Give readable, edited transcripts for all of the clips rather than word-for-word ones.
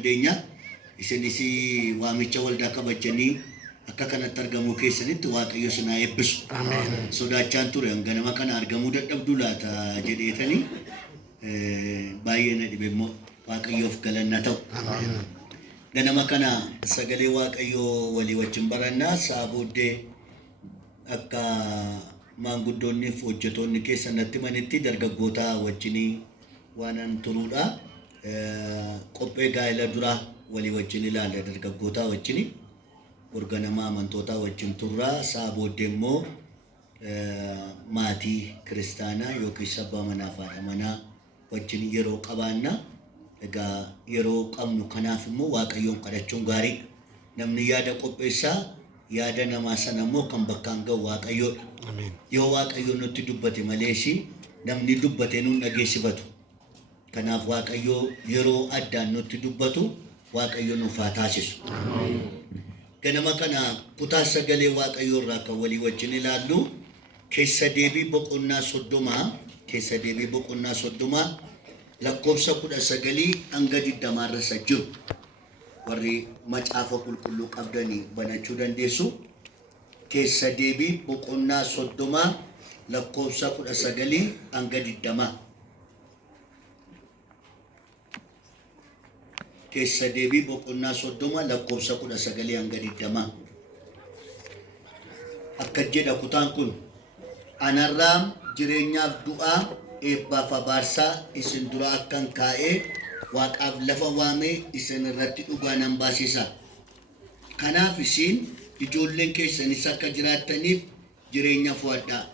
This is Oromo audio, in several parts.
dandeenya. Isinis waamicha waldaa kabajanii akka kanatti argamuu keessanitti Waaqayyo sinaa eebbisu. Ameen. Sodaachaan ture ganama kana argamuu dadhabduu laata jedheetanii baay'ee na dhibe immoo Waaqayyoof galanna ta'u. Ameen. Ganama kana sagalee Waaqayyoo walii wajjin barannaa sa'a booddee akka maanguddoonni fi hojjettoonni keessatti manitti dargaggoota wajjin waanan turuudha. Qophee gaa'ela duraa walii wajjin ilaalla dargaggoota wajjin organama amantoota wajjin turraa sa'a booddee immoo maatii kiristaanaa yookiin abbaa manaa fi haadha manaa wajjin yeroo qabaanna. Egaa yeroo qabnu kanaaf immoo Waaqayyoon kadhachuun gaarii. Namni yaada qopheessaa yaada namaa sana immoo kan bakkaan ga'u Waaqayyoodha. Ameen. Yoo Waaqayyoon nutti dubbate maleeshi namni dubbate nuun dhageessifatu. Kanaaf Waaqayyoo yeroo addaan nutti dubbatu Waaqayyo nuuf haa taasisu. Ganama kana kutaa sagalee Waaqayyoo irraa kan walii wajjin ilaallu keessa deebii boqonnaa 30 lakkoofsa 19 hanga 20 irra jiru. Warri macaafa qulqulluu qabdanii banachuu dandeessu. Keessa deebii boqonnaa 30 lakkoofsa 19 hanga 20. Keessa deebii boqonnaa 30 lakkoofsa 19 hanga 20. Akka jedha kutaan kun anarraa jireenyaaf du'aa eebbaaf abaarsaa isin dura akkan kaa'ee Waaqaaf lafa waamee isin irratti dhugaa nan baasisa. Kanaaf isin ijoolleen keessanis akka jiraattaniif jireenya fo'adhaa.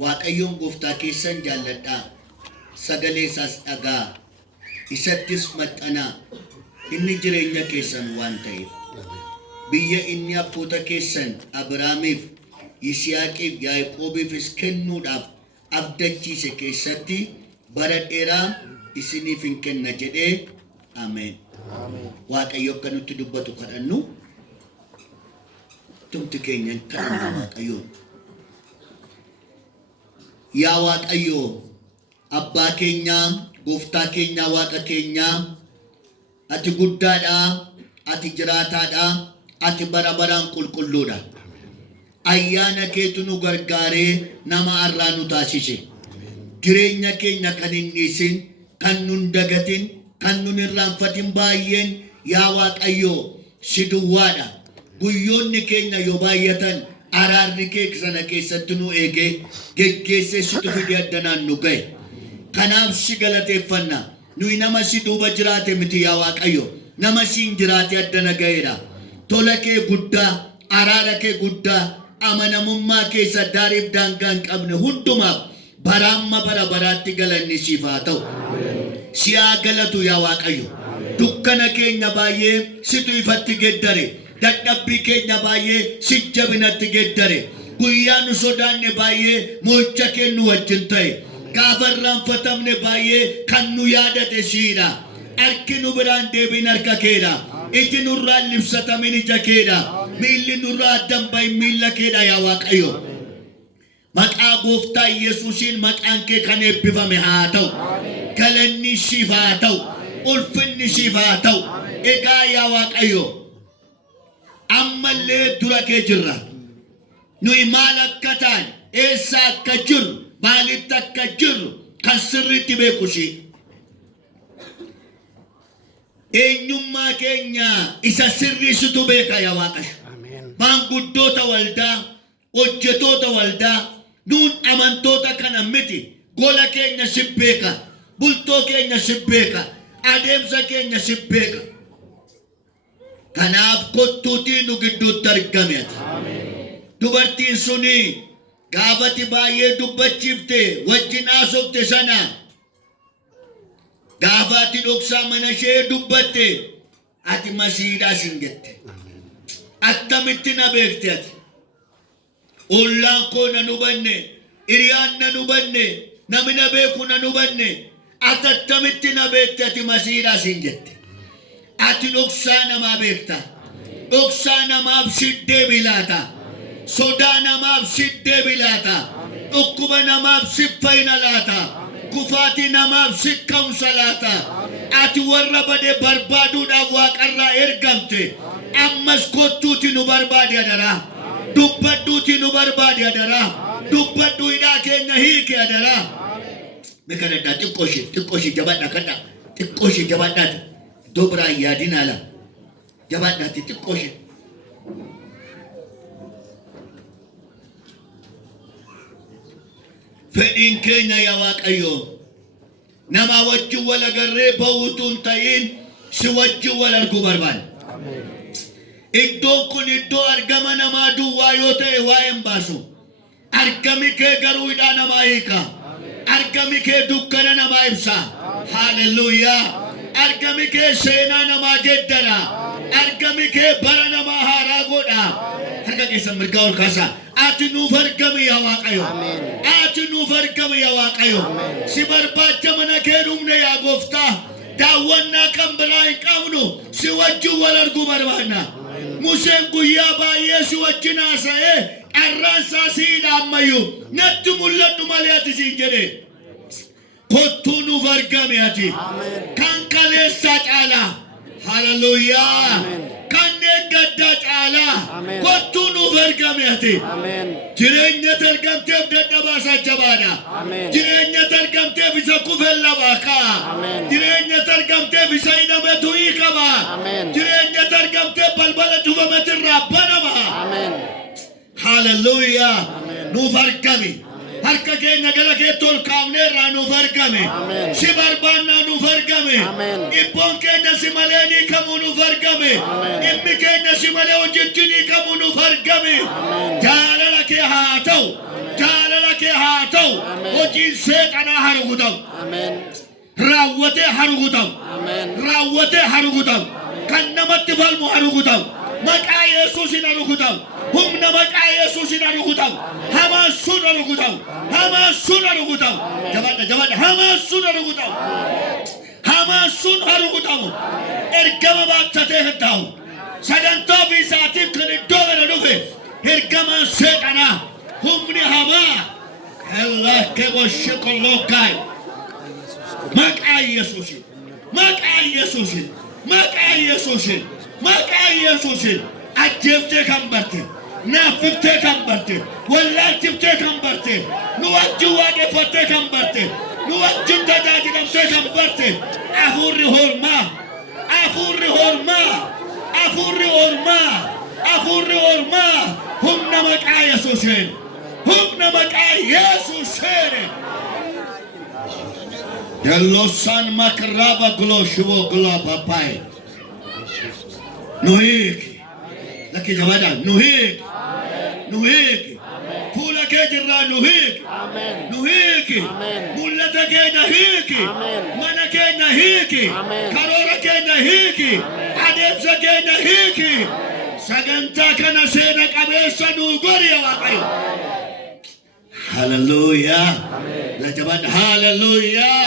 Waaqayyoon gooftaa keessan jaalladhaa. Sagalee isaas dhaga'aa. Isattis maxxanaa. Inni jireenya keessan waan ta'eef. Biyya inni abboota keessan Abrahaamiif, Yisihaaqiif, Yaaqoobiifis kennuudhaaf abdachiise keessatti bara dheeraa isiniif hin kenna jedhee ameen. Waaqayyo akka nutti dubbatu kadhannu tumti keenya kadhanna Waaqayyoon. Yaa Waaqayyo abbaa keenyaa gooftaa keenyaa waaqa keenyaa ati guddaadha, ati jiraataadha, ati bara baraan qulqulluudha. Ayyaana keetu nu gargaaree nama arraa nu taasise. Jireenya keenya kan hin dhiisin, kan nun dagatin, kan nun irraanfatin baay'een yaa Waaqayyo si duwwaadha. Guyyoonni keenya yoo baay'atan araarri kee sana keessatti nu eegee geggeessee situ fidee addanaan nu ga'e. Kanaaf si galateeffanna. Nuyi nama si duuba jiraate miti yaa Waaqayyo. Nama siin jiraate addana ga'eedha. Tola kee guddaa, araara kee guddaa, amanamummaa keessa daariif daangaa hin qabne hundumaaf baraamma bara baraatti galanni siif haa ta'u. Si haa galatu yaa Waaqayyo. Dukkana keenya baay'ee situ ifatti geddare. Dadhabbii keenya baay'ee si jabinatti geddare. Guyyaa nu sodaanne baay'ee mo'icha kee nu wajjin ta'e. Gaafa irraanfatamne baay'ee kan nu yaadate siidha. Harki nu biraan deebiin harka keedha. Iji nurraan libsatamin ija keedha. Miilli nurraa addan bahin miilla keedha yaa Waaqayyo. Maqaa gooftaa Yesuusiin maqaan kee kan eebbifame haa ta'u. Galanni siif haa ta'u. Ulfinni siif haa ta'u. Egaa yaa Waaqayyo ammallee dura kee jirra. Nuyi maal akka ta'an, eessa akka jirru, maalitti akka jirru kan sirriitti beekusi. Eenyummaa keenya isa sirriisitu beeka yaa Waaqayyo. Maanguddoota waldaa, hojjettoota waldaa, nuun amantoota kana miti. Gola keenya si beeka, bultoo keenya si beeka, adeemsa keenya si beeka. Kanaaf kottuutii nu gidduutti argame ati. Dubartiin suni gaafati baay'ee dubbachiifte wajjin haasofte sana gaafa ati dhoksaa mana ishee dubbatte ati masiidhaa siin jette. Attamitti na beekte ati. Ollaan koo na hubanne, hiriyaan na hubanne, namni na beeku na hubanne. Ati attamitti na beekte ati masiidhaa siin jette. Ati dhoksaa namaa beekta. Dhoksaa namaaf siddee bilaata. Sodaa namaaf siddee bilaata. Dhukkuba namaaf si fayyina laata. Kufaatii namaaf si ka'umsa laata. ati warra bade barbaaduudhaaf waaqarraa ergamte ammas kottuuti nu barbaade adara dubbadduuti nu barbaade adara dubbaddu hidhaa keenya hiike adara mekanadda xiqqooshi jabaadha kadha xiqqooshi jabaadhaati iddoo biraa yaadin ala jabaadhaati xiqqooshi fedhiin keenya yaa Waaqayyo nama wajjin wal agarree ba'uutuun ta'in si wajjin wal arguu barbaanna. Iddoon kun iddoo argama namaa duwwaa yoo ta'e waa'een baasu. Argami kee garuu hidhaa namaa hiika. Argami kee dukkana namaa ibsa. Haaleluyyaa. Argami kee seenaa namaa geeddara. Argami kee bara namaa haaraa godha. Harka keessan mirgaa ol kaasaa. Ati nuuf argami yaa Waaqayyo. Ati nuuf argami yaa Waaqayyo. Si barbaacha mana kee dhumne yaa Gooftaa. Daawwannaa kan biraa hin qabnu si wajjin wal arguu barbaanna. Museen guyyaa baay'ee si wajjin haasa'ee arraansaa siidha ammayyuu natti mul'adhu malee ati siin jedhe. Kottuu nuuf argami ati. Kan kaleessaa caalaa. Hallelujaa. Kanneen gaddaa caalaa. Kottuu nuuf argami ati. Jireenya argamteef dadhabaasaa jabaadha. Jireenya argamteef isa kufee lafaa ka'a. Jireenya argamteef isa hidhametu hiikama. Jireenya argamteef balbala cufametirraa banama. Hallelujaa. Nuuf argami. Harka keenya gara keetti ol kaafneerraa nuuf argame. Si barbaannaa nuuf argame. Dhibboon keenya si malee ni kamuu nuuf argame. Dhimmi keenya si malee hojiitti ni kamuu nuuf argame. Jaalala kee haa ta'u. Jaalala kee haa ta'u. Hojiin seexanaa haa rukutamu. Raawwatee haa rukutamu. Raawwatee haa rukutamu. Kan namatti falmu haa rukutamu. Maqaa Yesuusin haa rukutamu. Humna maqaa Yesuusin haa rukutamu. Hamaasuun haa rukutamu. Hamaasuun haa rukutamu. Jabaadha. Hamaasuun haa rukutamu. Hamaasuun haa rukutamu. Ergama baattatee hin taa'u. Sagantaa ofii isaatiif kan iddoo kana dhufe ergamaan seexanaa humni hamaa Allah keboshee kollookaay maqaa Yesuusin. Maqaa Yesuusin. Maqaa Yesuusin. Maqaa Yesuusin. Ajjeeftee kan barte. Naafiftee kan barte. Wallaalchiftee kan barte. Nu wajjin waaqeffattee kan barte. Nu wajjin tajaajilamtee kan barte. Afuurri hormaa. Afuurri hormaa. Afuurri hormaa. Afuurri hormaa. Humna maqaa Yesuusin. Humna maqaa Yesuusin. Yelloosan makraba gloshibo globapai. Nuhiki. Laki jawada nuhiki. Nuhiki. Kula kejira nuhiki. Nuhiki. Mulata kenya hiki. Mana kenya hiki. Karora kenya hiki. Adepsa kenya hiki. Saganta kana sena kabesa nugori ya Waaqayyo. Hallelujah. La jabada hallelujah.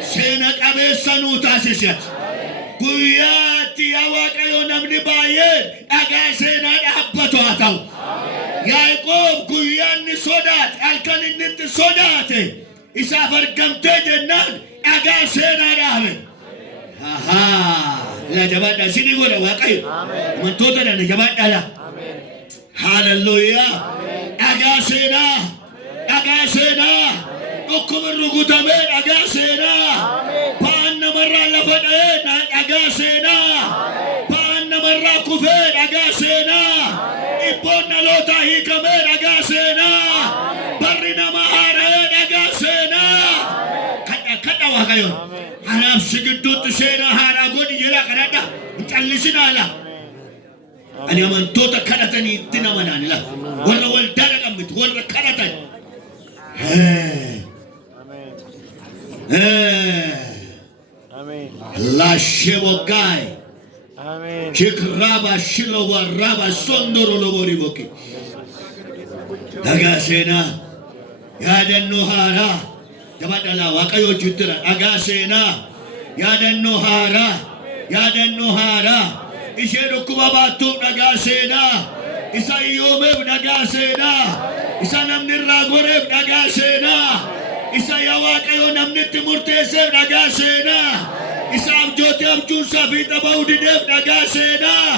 Sena kabesa nu taasisat. Guyyaatti yaa Waaqayyo namni baay'een dhagaa seenaa dhaabbatu haa ta'u. Yaaqoob guyyaan ni sodaate halkan inni itti sodaate isaaf argamtee jennaan dhagaa seenaa dhaabe. La jabaadha sini godha Waaqayyo. Amantoota dana jabaadhaadha. Hallelujah. Dhagaa seenaa. Dhagaa seenaa. Dhukkuba rukutamee dhagaa seenaa. Paan namarraa lafa dha'ee dhagaa seenaa. Paan namarraa kufee dhagaa seenaa. Dhibboon dhalootaa hiikamee dhagaa seenaa. Barri nama haara'ee dhagaa seenaa. Kadha Waaqayyo. Anaaf si gidduutti seenaa haaraa godhi jedha kadhadha. Hin callisin haala. Ani amantoota kadhatanii itti namanaan ila. Warra waldaa dhaqamiti warra kadhatan. La Shebogai. Chikraba Shilowa Raba Sondoro Loboriboki. Agasena. Yadan Nohara. Jamadala Wakayo Chitra. Agasena. Yadan Nohara. Yadan Nohara. Ishedo Kubabatu Nagasena. Isa Yomev Nagasena. Isa Namniragorev Nagasena. Isa Yawakayo Namniti Murtesev Nagasena. Isaaf jootee abjuunsaa fi xaba'uu dideef dhagaa seenaa.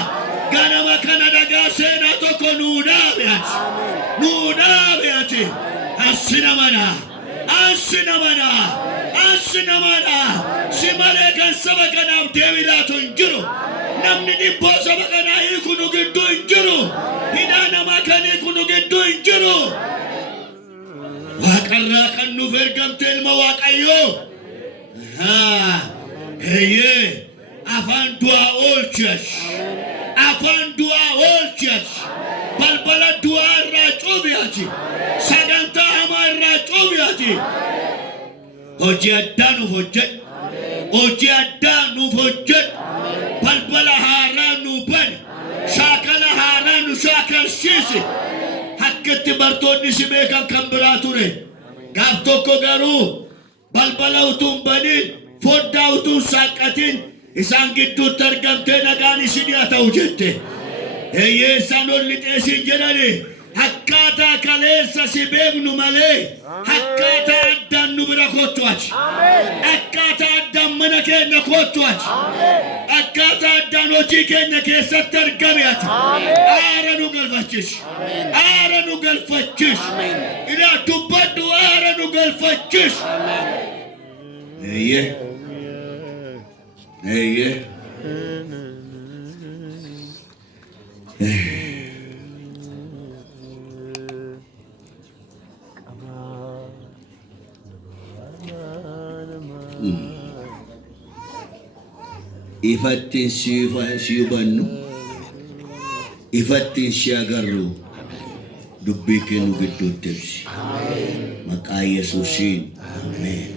Ganama kana dhagaa seenaa tokko nuu dhaabe ati. Nuu dhaabe ati. Ansina manaa. Ansina manaa. Ansina manaa. Si malee kan saba kanaaf deebii laatu hin jiru. Namni dhibboo saba kanaa hiiku nu gidduu hin jiru. Hidhaa namaa kan hiiku nu gidduu hin jiru. Waaqarraa kan nuuf ergamte ilma Waaqayyoo. Eeyyee afaan du'aa oolchas. Afaan du'aa oolchas. Balbala du'aa irraa cuubiyaati. Sagantaa hamaa irraa cuubiyaati. Hojii addaa nuuf hojjedhu. Hojii addaa nuuf hojjedhu. Balbala haaraa nu bani. Shaakala haaraa nu shaakalsiisi. Akkatti bartoonni si beekan kan biraa ture. Gaaf tokko garuu balbala utuu hin banin foddaa utuu hin saaqqatin isaan gidduutti argamtee nagaan isinii haa ta'u jette. Eeyyee isaan ol lixeesin jedhani akkaataa kaleessa si beeknu malee akkaataa addaan nu bira kottu ati. Akkaataa addaan mana keenya kottu ati. Akkaataa addaan hojii keenya keessatti argame ati. Aara nu galfachis. Aara nu galfachis. Ilaa dubbadhu aara nu galfachis. Eeyyee. Eeyyee. Ifattiin si hubannu, ifattiin si agarru, dubbii kennu gidduutti ibsi. Maqaa Yesuusiin. Ameen.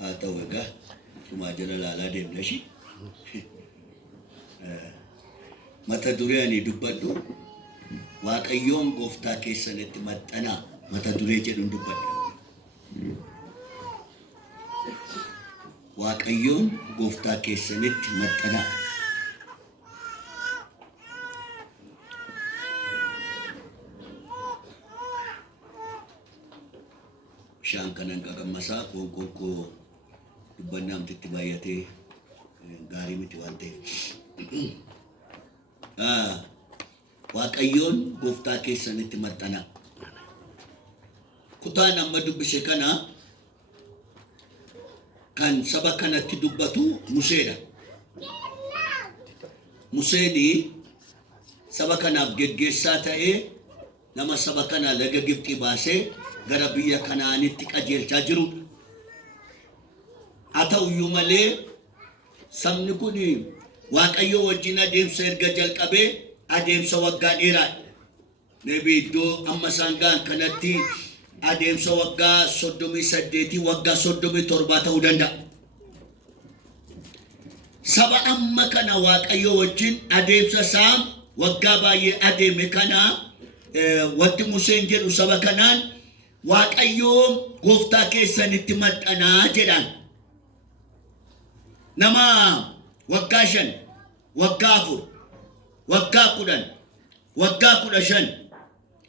Haa ta'u egaa dhumaa jala laalaa deemna shi. Mata duree ani dubbadhu Waaqayyoon gooftaa keessanitti maxxanaa mata duree jedhuun dubbadha. Waaqayyoon gooftaa keessanitti maxxanaa. Bishaan kanan qaqammasaa konkoo dubbannaamtitti baay'atee gaarii miti waan ta'eef. Waaqayyoon gooftaa keessanitti maxxanaa. Kutaan amma dubbise kana kan saba kanatti dubbatu Museedha. Museeni saba kanaaf geggeessaa ta'ee nama saba kana laga Gibxii baasee gara biyya Kanaanitti qajeelchaa jirudha. Haa ta'uyyuu malee sabni kun Waaqayyoo wajjin adeemsa erga jalqabee adeemsa waggaa dheeraadha. Nebi iddoo amma isaan ga'an kanatti adeemsa waggaa 38 waggaa 37 ta'uu danda'a. Saba amma kana Waaqayyoo wajjin adeemsa isaa waggaa baay'ee adeeme kana wanti Museen jedhu saba kanaan Waaqayyoo gooftaa keessanitti maxxanaa jedhan. Nama waggaa 5 waggaa 4 waggaa 10 waggaa 15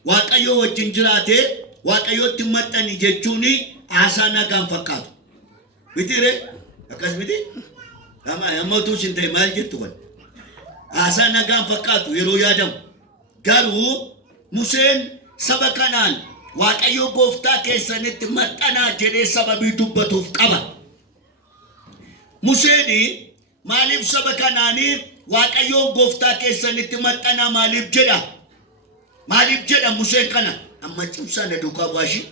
Waaqayyoo wajjin jiraatee Waaqayyootti maxxani jechuun haasaa nagaan fakkaatu. Mitiire akkas miti? Ammatu sin ta'e maal jettu kun? Haasaa nagaan fakkaatu yeroo yaadamu. Garuu Museen saba kanaan Waaqayyoo gooftaa keessanitti maxxanaa jedhee sababii dubbatuuf qaba. Museeni maaliif saba kanaanii Waaqayyoo gooftaa keessanitti maxxanaa maaliif jedha? Maaliif jedha Museen kana? Amma cimsaan duukaa baashi.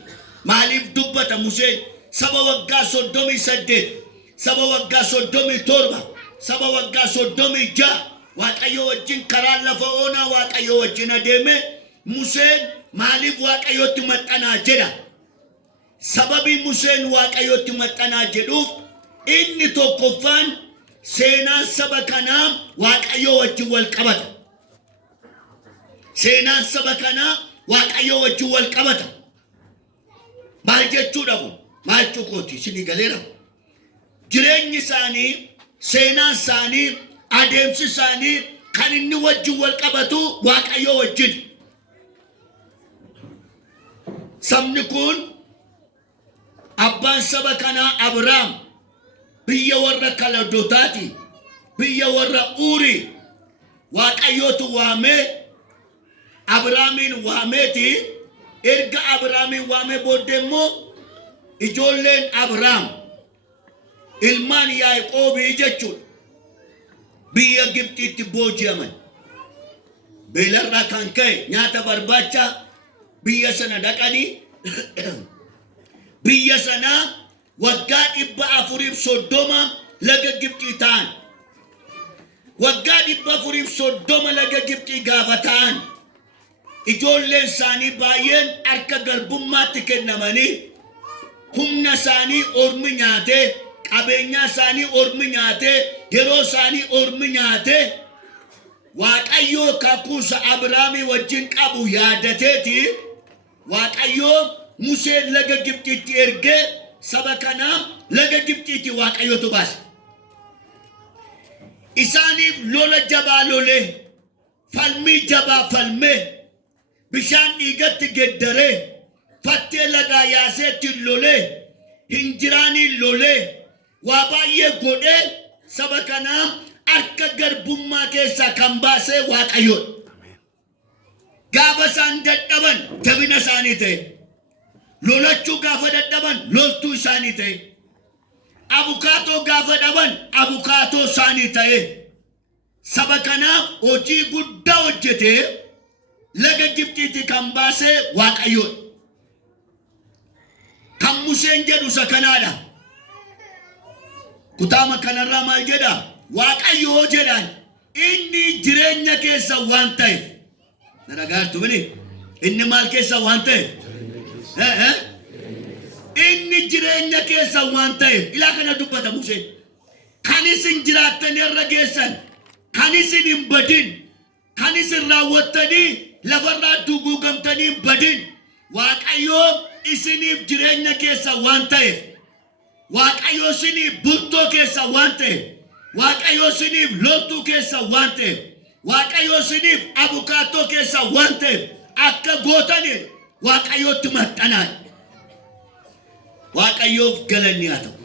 Maaliif dubbata Museen saba waggaa 38 saba waggaa 37 saba waggaa 36 Waaqayyoo wajjin karaa lafa onaa Waaqayyoo wajjin adeeme Museen maaliif Waaqayyootti maxxanaa jedha? Sababii Museen Waaqayyootti maxxanaa jedhuuf inni tokkoffaan seenaan saba kanaa Waaqayyoo wajjin wal qabata. Seenaan saba kanaa Waaqayyoo wajjin wal qabata. Maal jechuudha kun? Maal cukooti isinii galeera? Jireenyi isaanii, seenaan isaanii, adeemsi isaanii kan inni wajjin wal qabatu Waaqayyoo wajjin. Sabni kun abbaan saba kanaa Abraam biyya warra Kaldotaati biyya warra Uuri Waaqayyootu waamee Abraamin waameeti erga Abraamin waamee booddee immoo ijoolleen Abraam ilmaan Yaaqoobii jechuudha biyya Gibxiitti booji'aman beelarraa kan ka'e nyaata barbaacha biyya sana dhaqanii biyya sana waggaa 430 laga Gibxii ta'an waggaa 430 laga Gibxii gaafa ta'an ijoolleen isaanii baay'een harka garbummaatti kennamanii humna isaanii ormi nyaatee qabeenya isaanii ormi nyaatee yeroo isaanii ormi nyaatee Waaqayyo kakuusa Abraamii wajjin qabu yaadateeti Waaqayyo Musee laga Gibxiitti ergee saba kana laga Gibxiitti Waaqayyotu baase isaaniif lola jabaa lolee falmii jabaa falmee bishaan dhiigatti geddaree fattee lagaa yaaseetti lolee hinjiraanii lolee waa baay'ee godhee saba kana harka garbummaa keessaa kan baasee Waaqayyo gaafa isaan dadhaban jabina isaanii ta'e lolachuu gaafa dadhaban loltuu isaanii ta'e abukaatoo gaafa dhaban abukaatoo isaanii ta'e saba kanaaf hojii guddaa hojjetee laga Gibxiitti kan baasee Waaqayyo kan Museen jedhu isa kanaadha kutaama kanarraa maal jedha Waaqayyo jedhan inni jireenya keessa waan ta'eef nagaartu bini inni maal keessa waan ta'eef inni jireenya keessa waan ta'eef ilaa kana dubbata Museen kan isin jiraattan irra geessan kan isin hin badin kan isin raawwattanii lafarraa duguugamtanii hin badin Waaqayyo isiniif jireenya keessa waan ta'eef Waaqayyo isiniif bultoo keessa waan ta'eef Waaqayyo isiniif loltuu keessa waan ta'eef Waaqayyo isiniif abukaatoo keessa waan ta'eef akka gootaniin Waaqayyootti maxxanaa Waaqayyoof galanni haa ta'u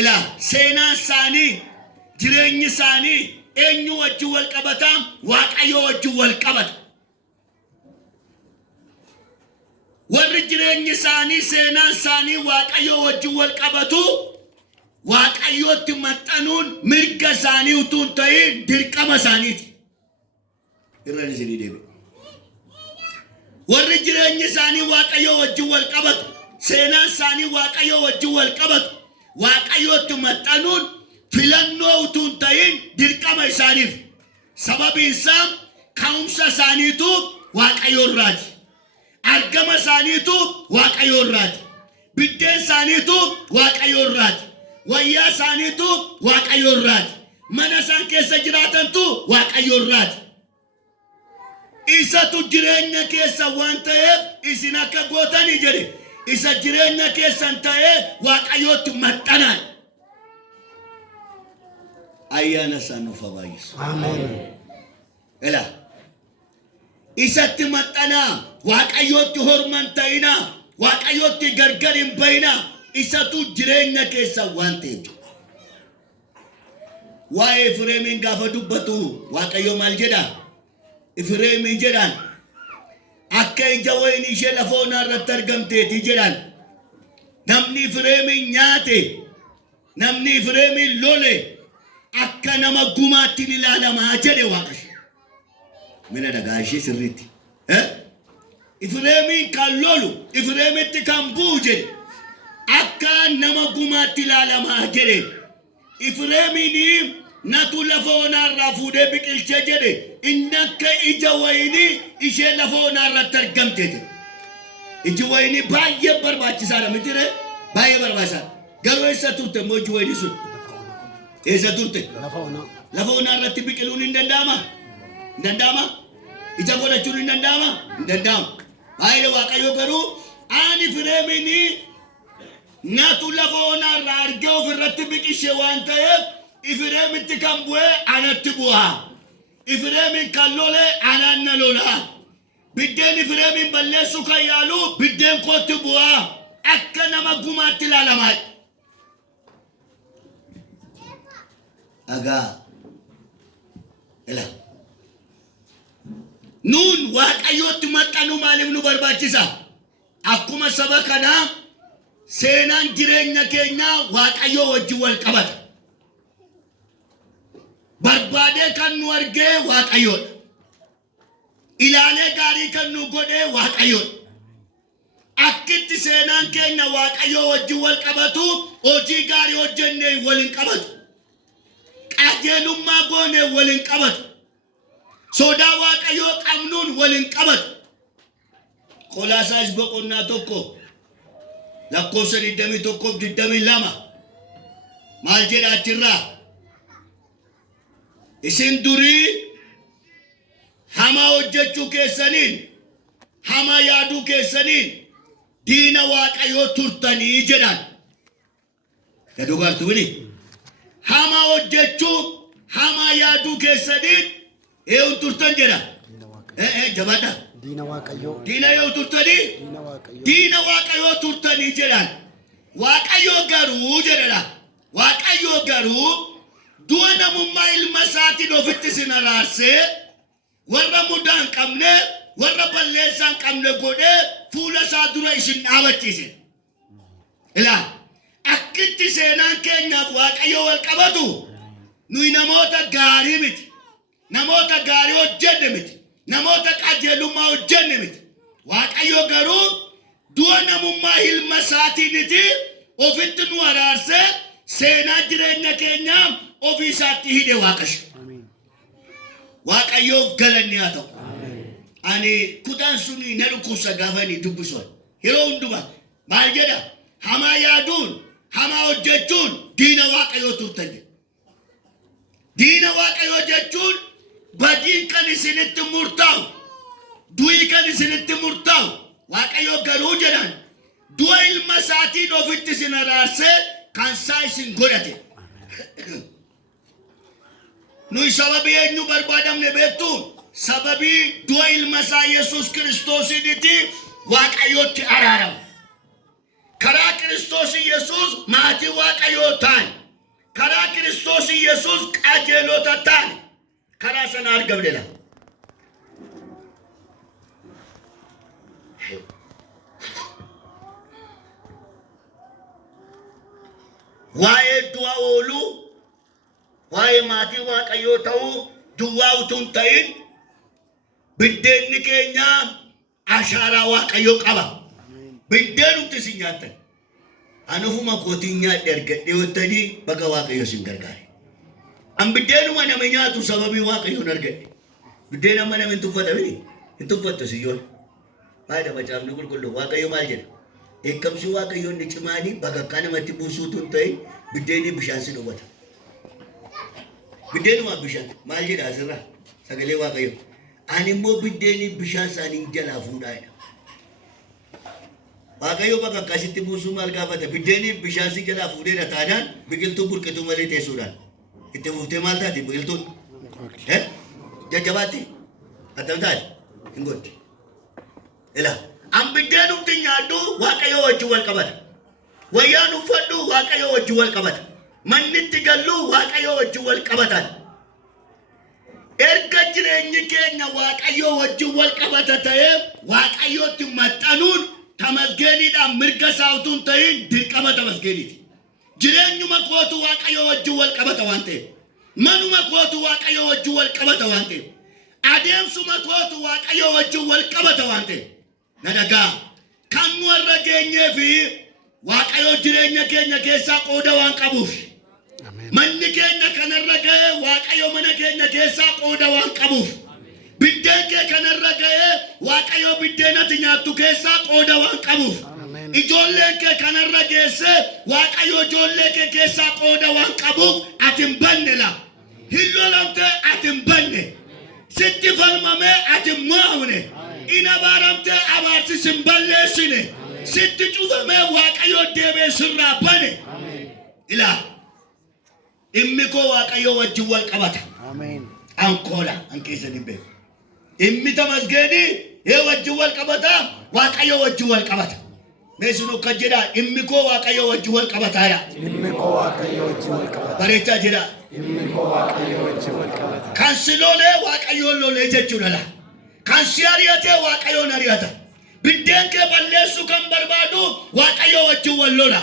ilaa seenaan isaanii jireenyi isaanii eenyu wajjin wal qabataa Waaqayyo wajjin wal qabata warri jireenyi isaanii seenaan isaanii Waaqayyo wajjin wal qabatu Waaqayyootti maxxanuun mirga isaanii utuu hin ta'in dirqama isaaniiti irraan isinii deebi'e warri jireenyi isaanii Waaqayyo wajjin wal qabatu seenaan isaanii Waaqayyo wajjin wal qabatu Waaqayyootti maxxanuun filannoo utuu hin ta'in dirqama isaaniif sababiin isaa ka'umsa isaaniitu Waaqayyo irraati argama isaaniitu Waaqayyo irraati biddeen isaaniitu Waaqayyo irraati wayyaa isaaniitu Waaqayyo irraati mana isaan keessa jiraatantu Waaqayyo irraati isatu jireenya keessa waan ta'eef isin akka gootanii jedhe isa jireenya keessan ta'ee Waaqayyootti maxxanaa ayyaana isaa nuuf haa baay'isu amiin ela isatti maxxanaa Waaqayyootti horman ta'inaa Waaqayyootti gargar hin bayinaa isatu jireenya keessa waan ta'eef waa'ee Efreemiin gaafa dubbatu Waaqayyo maal jedha Efreemii jedhan akka ija wayinii ishee lafa onaa irratti argamteeti jedhan namni Efreemiin nyaate namni Efreemiin lole akka nama gumaatti ilaalamaa jedhe Waaqayyo mina dhagaa ishee sirriitti Efreemiin kan lolu Efreemitti kan bu'u jedhe akka nama gumaatti ilaalamaa jedhe Efreemiin natu lafa onaa irraa fuudhee biqilchee jedhe inni akka ija wayinii ishee lafa onaa irratti argamteeti iji wayinii baay'ee barbaachisaadha mitire baay'ee barbaachisaadha garuu eessa turte immoo iji wayinii sun eessa turte lafa onaa irratti biqiluun hin danda'ama ija godhachuun hin danda'ama baay'ee Waaqayyo garuu ani Efreemiin natu lafa onaa irraa argee ofirratti biqilche waan ta'eef Efreemitti kan bu'ee anatti bu'aa Efreemiin kan lole anaan na lolaa biddeen Efreemiin balleessuu kan yaalu biddeen kootti bu'aa akka nama gumaatti ilaalamaa. Agaa ila nuun waaqayyootti maxxanuu maaliif nu barbaachisa? Akkuma saba kanaa seenaan jireenya keenyaa waaqayyoo wajjin wal qabata. Barbaadee kan nu argee waaqayyoodha. Ilaalee gaarii kan nu godhee waaqayyoodha. Akkitti seenaan keenya waaqayyoo wajjin wal qabatu hojii gaarii hojjennee waliin qabatu. Qajeelummaa goonee waliin qabatu. Sodaa waaqayyoo qabnuun waliin qabatu. Kolaasaayis boqonnaa tokko lakkoofsa 21-22 maal jedha achirraa? Isin durii hamaa hojjechuu keessaniin, hamaa yaaduu keessaniin diina waaqayyoo turtanii jedhan. Gaduu gartuuni hamaa hojjechuu, hamaa yaaduu keessaniin eeyyuu turtan jedha. Jabaadha. Diina waaqayyoo. Diina yoo turtanii, diina waaqayyoo turtanii jedhan. Waaqayyoo garuu jedha. Waaqayyoo garuu du'a namummaa ilma isaatiin ofitti isin araarsee warra mudaa hin qabne, warra balleessaa hin qabne godhee fuula isaa dura isin dhaabachiise. Ilaa akkitti seenaan keenyaaf waaqayyoo wal qabatu nuyi namoota gaarii miti, namoota gaarii hojjenne miti, namoota qajeelummaa hojjenne miti. Waaqayyoo garuu du'a namummaa ilma isaatiiniti ofitti nu araarsee seenaa jireenya keenyaa ofii isaatti hidhe Waaqayyo. Waaqayyoof galanni haa ta'u. Ani kutaan suni na dhukkubsa gaafanii dubbisoon yeroo hundumaa maal jedha? Hamaa yaaduun, hamaa hojjechuun diina waaqayyoo turtan jedha. Diina waaqayyoo jechuun badiin kan isinitti murtaa'u, du'i kan isinitti murtaa'u. Waaqayyoo garuu jedhan du'a ilma isaatiin ofitti isin araarsee kan isaa isin godhate. Nuyi sababii eenyu barbaadamne beektu? Sababii du'a ilma isaa Yesuus Kiristoosiiniti waaqayyootti araaramu. Karaa Kiristoos Yesuus maatii waaqayyoo ta'an, karaa Kiristoos Yesuus qajeelota ta'an, karaa sana argamnedha. Waa'ee du'a ooluu, waa'ee maatii waaqayyoo ta'uu duwwaa utuu hin ta'in biddeenni keenya ashaaraa waaqayyoo qaba. Biddeen utti isin nyaattan. Ani ofuma kootiin nyaadhe argadhe yottanii bakka waaqayyoo isin gargaare. An biddeenuma nama nyaatu sababii waaqayyoon argadhe. Biddeen amma nama hin tuffatamini. Hin tuffattu siyyoon. Faayida macaafni qulqulluu waaqayyo maal jedha? Eekkamsi waaqayyoon ni cimaanii bakka akka namatti buusuutu hin ta'in biddeenii bishaan si dhowwata. Biddeenuma bishaan maal jedha asirraa? Sagalee waaqayyo. Ani immoo biddeenii bishaan isaanii jalaa fuudhaadha. Waaqayyo bakka akkasitti buusuu maal gaafata? Biddeenii bishaan si jalaa fuudheedha taanaan biqiltuu burqituu malee teessuudhaan. Itti fuuftee maal taati biqiltuun? Jajjabaatti? Attam taati? Hin godhi. Ilaa an biddeenumti nyaadhu waaqayyo wajjin wal qabata. Wayyaan uffadhu waaqayyo wajjin wal qabata. Mannitti gallu waaqayyo wajjin wal qabatan. Erga jireenyi keenya waaqayyo wajjin wal qabata ta'ee waaqayyootti maxxanuun tamasgeeniidhaan mirga isaa utuu hin ta'in dirqama tamasgeeniiti. Jireenyuma kootu waaqayyo wajjin wal qabata waan ta'eef. Manuma kootu waaqayyo wajjin wal qabata waan ta'eef. Adeemsuma kootu waaqayyo wajjin wal qabata waan ta'eef. Na dhagaa kan nu warra geenyee fi waaqayyo jireenya keenya keessaa qooda waan qabuuf. Manni keenya kanarra ga'ee waaqayyo mana keenya keessaa qooda waan qabuuf. Biddeen kee kanarra ga'ee waaqayyo biddeen ati nyaattu keessaa qooda waan qabuuf. Ijoolleen kee kanarra geessee waaqayyo ijoollee kee keessaa qooda waan qabuuf ati hin banne la. Hin lolamtee ati hin banne. Sitti falmamee ati hin mo'amne. Ina baaramtee abaarsi sin balleessine. Sitti cufamee waaqayyo deebee sirraa bane. Ilaa. Immi koo waaqayyo wajjin wal qabata. Ankoola an keessa ni beeku. Immi tamasgeeni wajjin wal qabata. Waaqayyo wajjin wal qabata. Meesunu kajira immiko waaqayyo wajji wal qabataadha. Immiko waaqayyo wajji wal qabata. Bareechaa jira. Immiko waaqayyo wajji wal qabata. Kan si lolee waaqayyoon lolee jechuudha la. Kan si ari'atee waaqayyoon ari'ata. Biddeen kee balleessuu kan barbaadu waaqayyo wajji wal lola.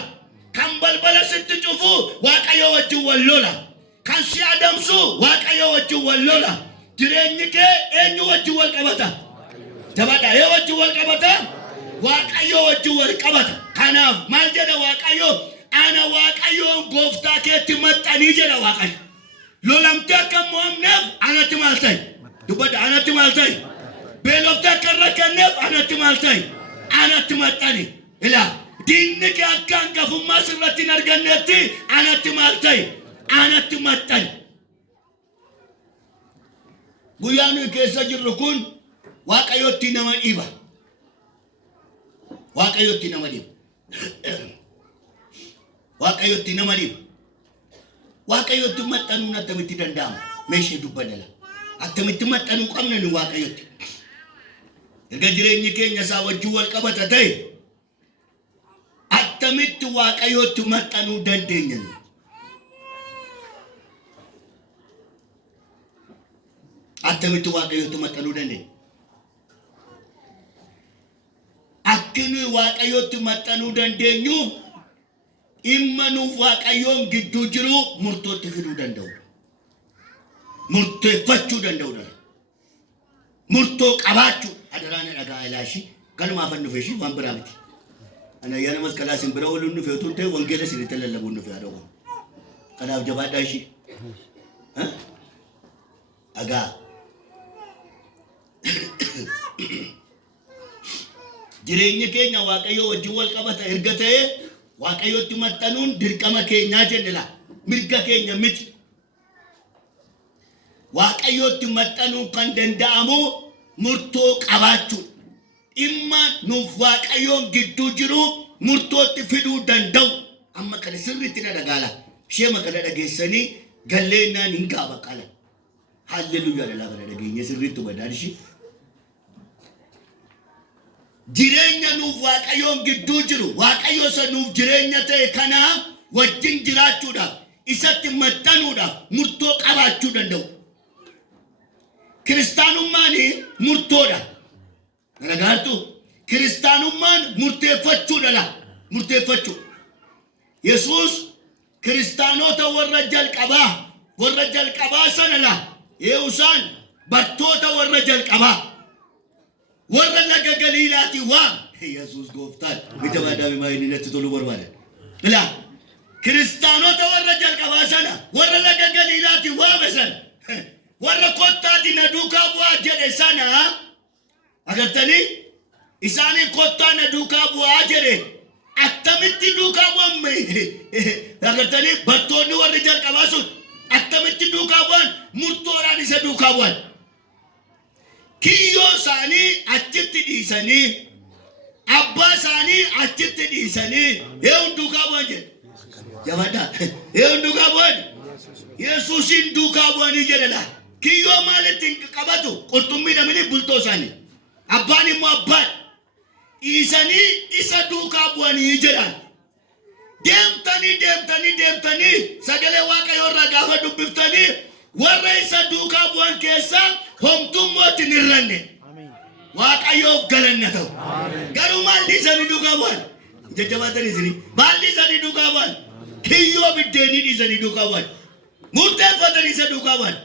Kan balbala sitti cufu waaqayyo wajji wal lola. Kan si adamsu waaqayyo wajji wal lola. Jireenyi kee eenyu wajji wal qabata? Jabaadha ee wajji wal qabata? Waaqayyo wajji wal qabata. Kanaaf maal jedha waaqayyo? Ana waaqayyoon gooftaa keetti maxxanii jedha waaqayyo. Lolamtee akka mo'amneef anatti maal ta'e? Dubbadha anatti maal ta'e? Beeloftee akka rakkanneef anatti maal ta'e? Anatti maxxani. Ilaa diinni kee akka hangafummaa sirratti hin argannetti anatti maal ta'e? Anatti maxxani. Guyyaan nuyi keessa jirru kun waaqayyotti nama dhiiba. Waaqayyotti nama dhiiba. Waaqayyotti nama dhiiba. Waaqayyotti maxxanuun attamitti danda'ama? Meeshee dubbadala. Attamitti maxxanuu qabna nu waaqayyotti. Erga jireenyi keenya isaa wajjin wal qabata ta'e attamitti waaqayyotti maxxanuu dandeenya? Attamitti waaqayyotti maxxanuu dandeenya? Akkini waaqayyotti maxxanuu dandeenyu imma nuuf waaqayyoon gidduu jiru murtootti fiduu danda'u. Murteeffachuu danda'u. Murtoo qabaachuu adaraan dhagaa ilaashi kanumaaf annufeeshi waan biraa miti. Ana yana maskalaa simbira waliin nufe otoo ta'e wangeela sirriitti lallabuun nufe haadha waan. Kanaaf jabaadhaa ishii. Agaa. Jireenyi keenya waaqayyo wajjin wal qabata erga ta'e waaqayyotti maxxanuun dirqama keenyaa jennela. Mirga keenya miti. Waaqayyotti maxxanuu kan danda'amu murtoo qabaachuu. Imma nuuf waaqayyoon gidduu jiru murtootti fiduu danda'u. Amma kana sirriitti na dhagaala. Sheema kana dhageessanii galleennaan hin gaaba qala. Hallelujyaa dhalaa kana dhageenya sirriitti badhaadhishi. Jireenya nuuf waaqayyoon gidduu jiru waaqayyo isa nuuf jireenya ta'e kana wajjin jiraachuudhaaf isatti maxxanuudhaaf murtoo qabaachuu danda'u. Kiristaanummaan murtoodha. Garagaartu kiristaanummaan murteeffachuudha la. Murteeffachuu. Yesuus kiristaanota warra jalqabaa sana la. Yeesaan bartoota warra jalqabaa. Warra laga Galiilaati waan Yesuus gooftaan bita baadaabii maayini natti tolu barbaada. Ilaa kiristaanota warra jalqabaa sana warra laga Galiilaati waame sana warra kottaati na duukaa bu'aa jedhe sana agartanii isaanii kottaa na duukaa bu'aa jedhe attamitti duukaa bu'amme agartanii bartoonni warri jalqabaa sun attamitti duukaa bu'an murtoodhaan isa duukaa bu'an. Kiyyoo isaanii achitti dhiisanii abbaa isaanii achitti dhiisanii eeyyuun duukaa bu'an jedhe. Jabaadhaa eeyyuun duukaa bu'an Yesuusin duukaa bu'anii jedhedha. Kiyyoo maalitti qabatu qurxummii namni bultoo isaanii abbaan immoo abbaan dhiisanii isa duukaa bu'anii jedhan. Deemtanii sagalee waaqayyoo irraa gaafa dubbiftanii warra isa duukaa bu'an keessaa homtummooti hin irranne. Waaqayyoof galanna ta'u. Garuu maal dhiisanii duukaa bu'an? Jajjabaatanii isinii maal dhiisanii duukaa bu'an? Kiyyoo biddeenii dhiisanii duukaa bu'an. Murteeffatanii isa duukaa bu'an.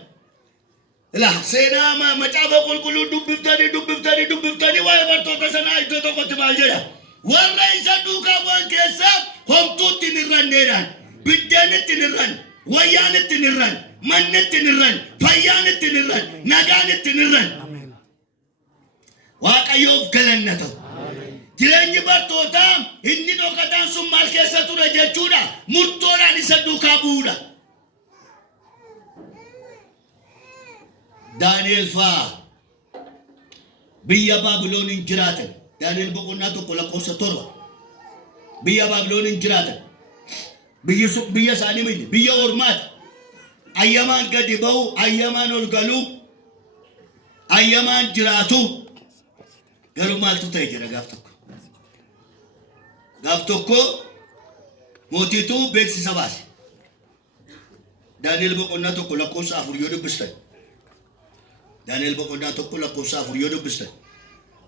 Ilaa seenaa macaafa qulqulluu dubbiftanii waa'ee bartoota sanaa iddoo tokkotti maal jedha? Warra isa duukaa bu'an keessaa homtuutti hin irranneedhaan biddeenitti hin irranne wayyaanitti hin irranne mannitti hin irranne fayyaanitti hin irranne nagaanitti hin irranne. Waaqayyoof galanna ta'u. Jireenyi bartootaa inni dhokataan sun maal keessa ture jechuudha? Murtoodhaan isa duukaa bu'uudha. Daani'el faa biyya Baabilooniin jiraatan. Daani'el boqonnaa tokko lakkoofsa 7. Biyya Baabilooniin jiraatan. Biyya isaanii miti biyya ormaati. Ayyamaan gadi ba'u, ayyamaan ol galu, ayyamaan jiraatu. Garuu maaltu ta'e jedha gaaf tokko. gaaf tokko mootiitu beeksisa baase. Daani'el boqonnaa tokko lakkoofsa 4 yoo dubbistan. Daani'el boqonnaa tokko lakkoofsa 4 yoo dubbistan.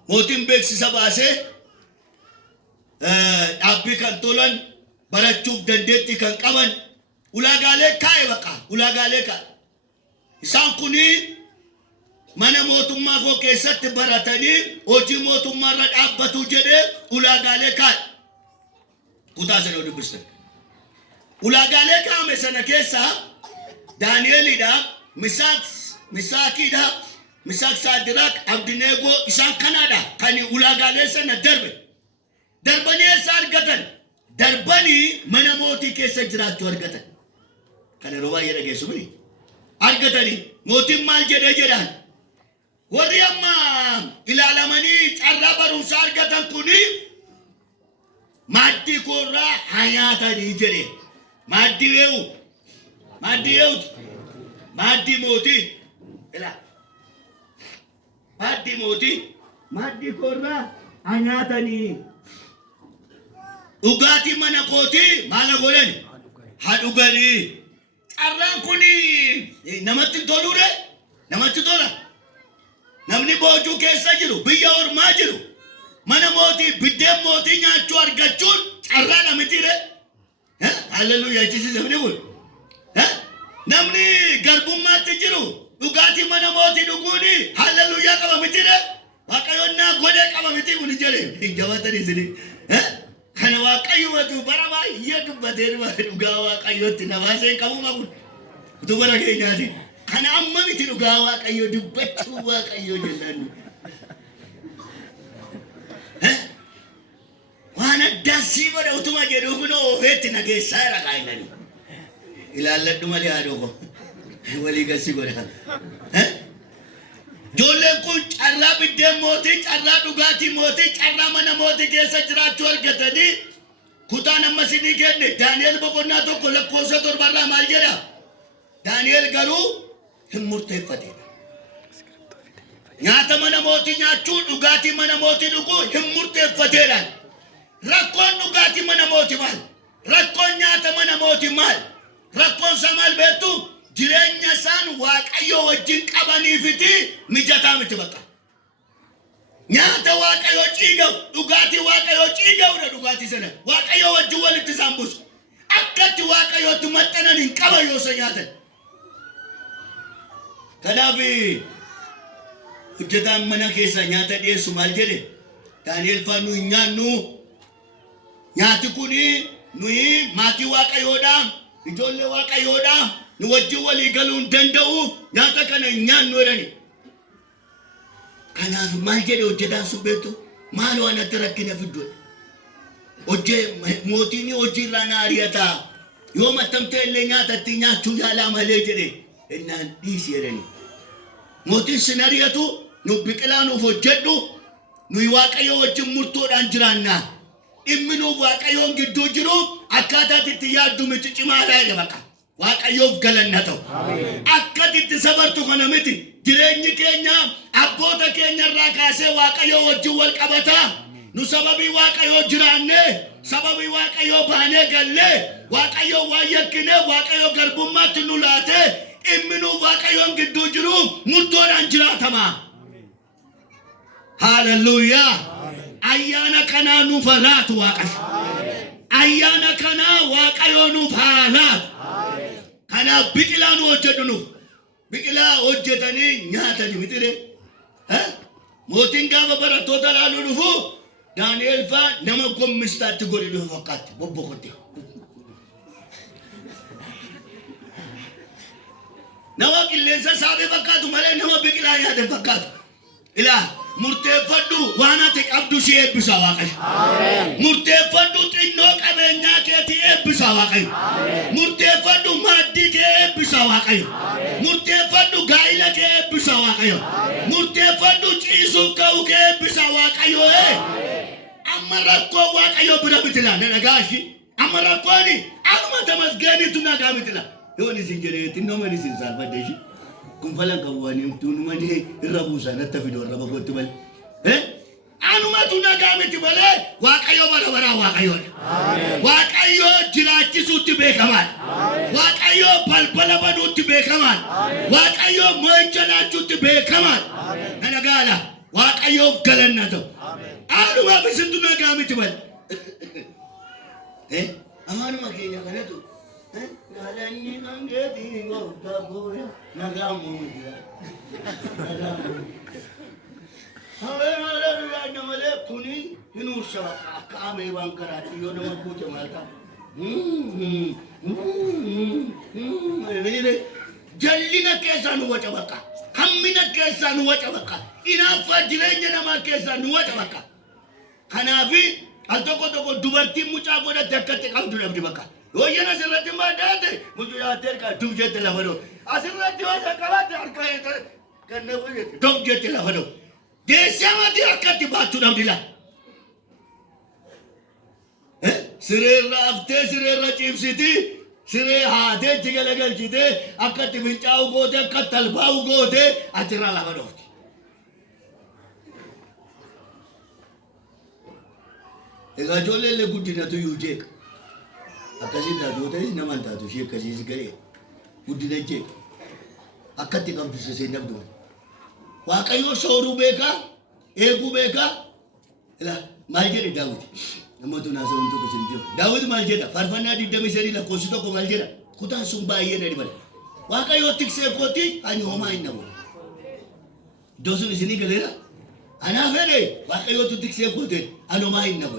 Mootiin beeksisa baasee dhaabbii kan tolan barachuuf dandeettii kan qaban ulaagaalee kaa'e baqa ulaagaalee kaa'e. Isaan kuni mana mootummaa koo keessatti baratanii hojii mootummaarra dhaabbatu jedhee ulaagaalee kaa'e. Kutaa sana dubbistan. Ulaagaalee kaa'ame sana keessaa Daani'elidha, Misaakiidha, Misaak Saadiraak, Abdineegoo isaan kanaadha kan ulaagaalee sana darbe. Darbanii eessa argatan? Darbanii mana mootii keessa jiraachuu argatan. Kana yeroo baay'ee dhageessu miti. Argatanii mootiin maal jedhee jedhaan? Warri amma ilaalamanii carraa barumsaa argatan kuni maaddii koorraa haa nyaatanii jedhe. Maaddii eewu. Maaddii eewuti. Maaddii mootii. Ilaa. Maaddii mootii. Maaddii koorraa haa nyaatanii. Dhugaatii mana kootii maal godhani? Haa dhuganii. Carraan kuni namatti toludha. Namatti tola. Namni boojuu keessa jiru, biyya ormaa jiru, mana mootii, biddeen mootii nyaachuu argachuun carraadha mitiire. Hallelujaa jechuun namni kun. Namni garbummaatti jiru, dhugaatii mana mootii dhuguuni hallelujaa qaba mitiire. Waaqayyoon naa godhee qaba miti kun jedhee hin jabatanii sini. Kana waaqayyoomatu bara baay'ee dubbatee dhugaa waaqayyootti nabaasee qabuma kun. Utuu bara keenyaati. Kana amma miti dhugaa waaqayyoo dubbachuu waaqayyoo jennaan. Waan addaa sii godha utuma jedhu kun oofeetti nageessaa jira kaayinani. Ilaalladhu malee haadhoo ko. Walii galsi godha. Ijoolleen kun carraa biddeen mootii, carraa dhugaatii mootii, carraa mana mootii keessa jiraachuu argatanii kutaan amma sinii kenne Daani'el boqonnaa tokko lakkoofsa 7 maal jedha? Daani'el garuu hin murteeffatedha. Nyaata mana mootii nyaachuu, dhugaatii mana mootii dhuguu hin murteeffatedha. Rakkoon dhugaatii mana mootii maal? Rakkoon nyaata mana mootii maal? Rakkoon isaa maal beektu? Jireenya isaan waaqayyoo wajjin qabaniifiti mijataa miti baqa. Nyaata waaqayyoo ciiga'u, dhugaatii waaqayyoo ciiga'udha dhugaatii sana. Waaqayyoo wajjin walitti isaan buusu. Akkatti waaqayyootti maxxanan hin qaban yoo isa nyaatan. Kanaaf hojjetaan mana keessa nyaata dhiyeessu maal jedhe? Daani'el faa nuyi nyaannu. Nyaati kuni nuyi maatii waaqayyoodha, ijoollee waaqayyoodha. Nu wajjin walii galuu hin danda'u. Nyaata kana hin nyaannu jedhani. Kanaaf maal jedhe hojjetaan sun beektu? Maal waan adda rakkina fiddu? Mootiin hojii irraa na ari'ata. Yoo maxxamtee illee nyaatatti nyaachuu yaalaa malee jedhe. Innaan dhiisi jedhani. Mootiin sin ari'atu nu biqilaa nuuf hojjedhu. Nuyi waaqayyo wajjin murtoodhaan jiraanna. Dhimmi nuuf waaqayyoon gidduu jiru akkaataatti itti yaaddu miti cimaadha jedhe baqa. Waaqayyoof galanna ta'u. Akkatti itti sabartu kana miti. Jireenyi keenya abboota keenya irraa kaasee waaqayyoo wajjin wal qabata. Nu sababii waaqayyoo jiraanne, sababii waaqayyoo baanee galle, waaqayyoo waan yakkine, waaqayyoo garbummaatti nu laate, dhimmi nuuf waaqayyoon gidduu jiru murtoodhaan jiraatama. Hallelujaa. Ayyaana kanaa nuuf laatu waaqayyo. Ayyaana kanaa waaqayyoo nuuf laatu. Kana biqilaa nu hojjedhu nuuf. Biqilaa hojjetanii nyaatanii mitire. Mootiin gaafa barattoota laaluu dhufu Daani'el faa nama gommistaatti godhe dhufu fakkaatti bobbokotte. Nama qilleensa saafee fakkaatu malee nama biqilaa nyaate fakkaatu. Ilaa murteeffadhu waan ati qabdu si eebbisa waaqayyo. Murteeffadhu xinnoo qabeenyaa keetii eebbisa waaqayyo. Murteeffadhu maaddii kee eebbisa waaqayyo. Murteeffadhu gaa'ila kee eebbisa waaqayyo. Murteeffadhu ciisuuf ka'uu kee eebbisa waaqayyo. Amma rakkoo waaqayyo bira bitila nagaashi. Amma rakkooni anuma tamasgaaniitu nagaa bitila. Yoon isin jedhee xinnoo mani isin saalfaddeeshi. Kun falan kan wani tunumani irra buusan atta fidoo irra bagotti bal. Anuma tu nagaa miti malee Waaqayyo bara bara Waaqayyoodha. Waaqayyo jiraachisuutti beekamaan. Waaqayyo balbala banuutti beekamaan. Waaqayyo mo'icha laachuutti beekamaan. Kana gaala Waaqayyoof galanna ta'u. Aanuma bisintu nagaa miti malee. Amaanuma keenya kanatu. Galanni mangeeti gooftaa booya nagaa muujira. Haleluya namale kuni hinusha akame bankarati yo nama kuche malta jallina kesa nu wacha baka hammina kesa nu wacha baka inafa jirenya nama kesa nu wacha baka kanafi altoko dubarti mucha goda takkate qabdu dabdi baka yo yana sirratti madate muju ya terka dubjete la fado asirratti wasa qabate arkaya kanne dubjete la fado Desemati akati batu namdila. Sire rafte sire rachim siti sire hade jigalagal jide akati binchau gode akatal bau gode atira lagadofti. Ega jole le gudina tu yujek. Akasi da dote namanta tu shi kasi sigare. Gudina jek. Akati kam tu se nabdo. Waaqayyo sooruu beekaa, eeguu beekaa. Maal jedhe Daawit? Namoota naasawwan tokko isin jiru. Daawit maal jedha? Faarfannaa 23 lakkoofsi tokko maal jedha? Kutaan sun baay'ee na dhibala. Waaqayyo tiksee kooti ani homaa hin dhabu. Iddoo sun isinii galeera? Anaaf jedhe Waaqayyo tiksee kooti ani homaa hin dhabu.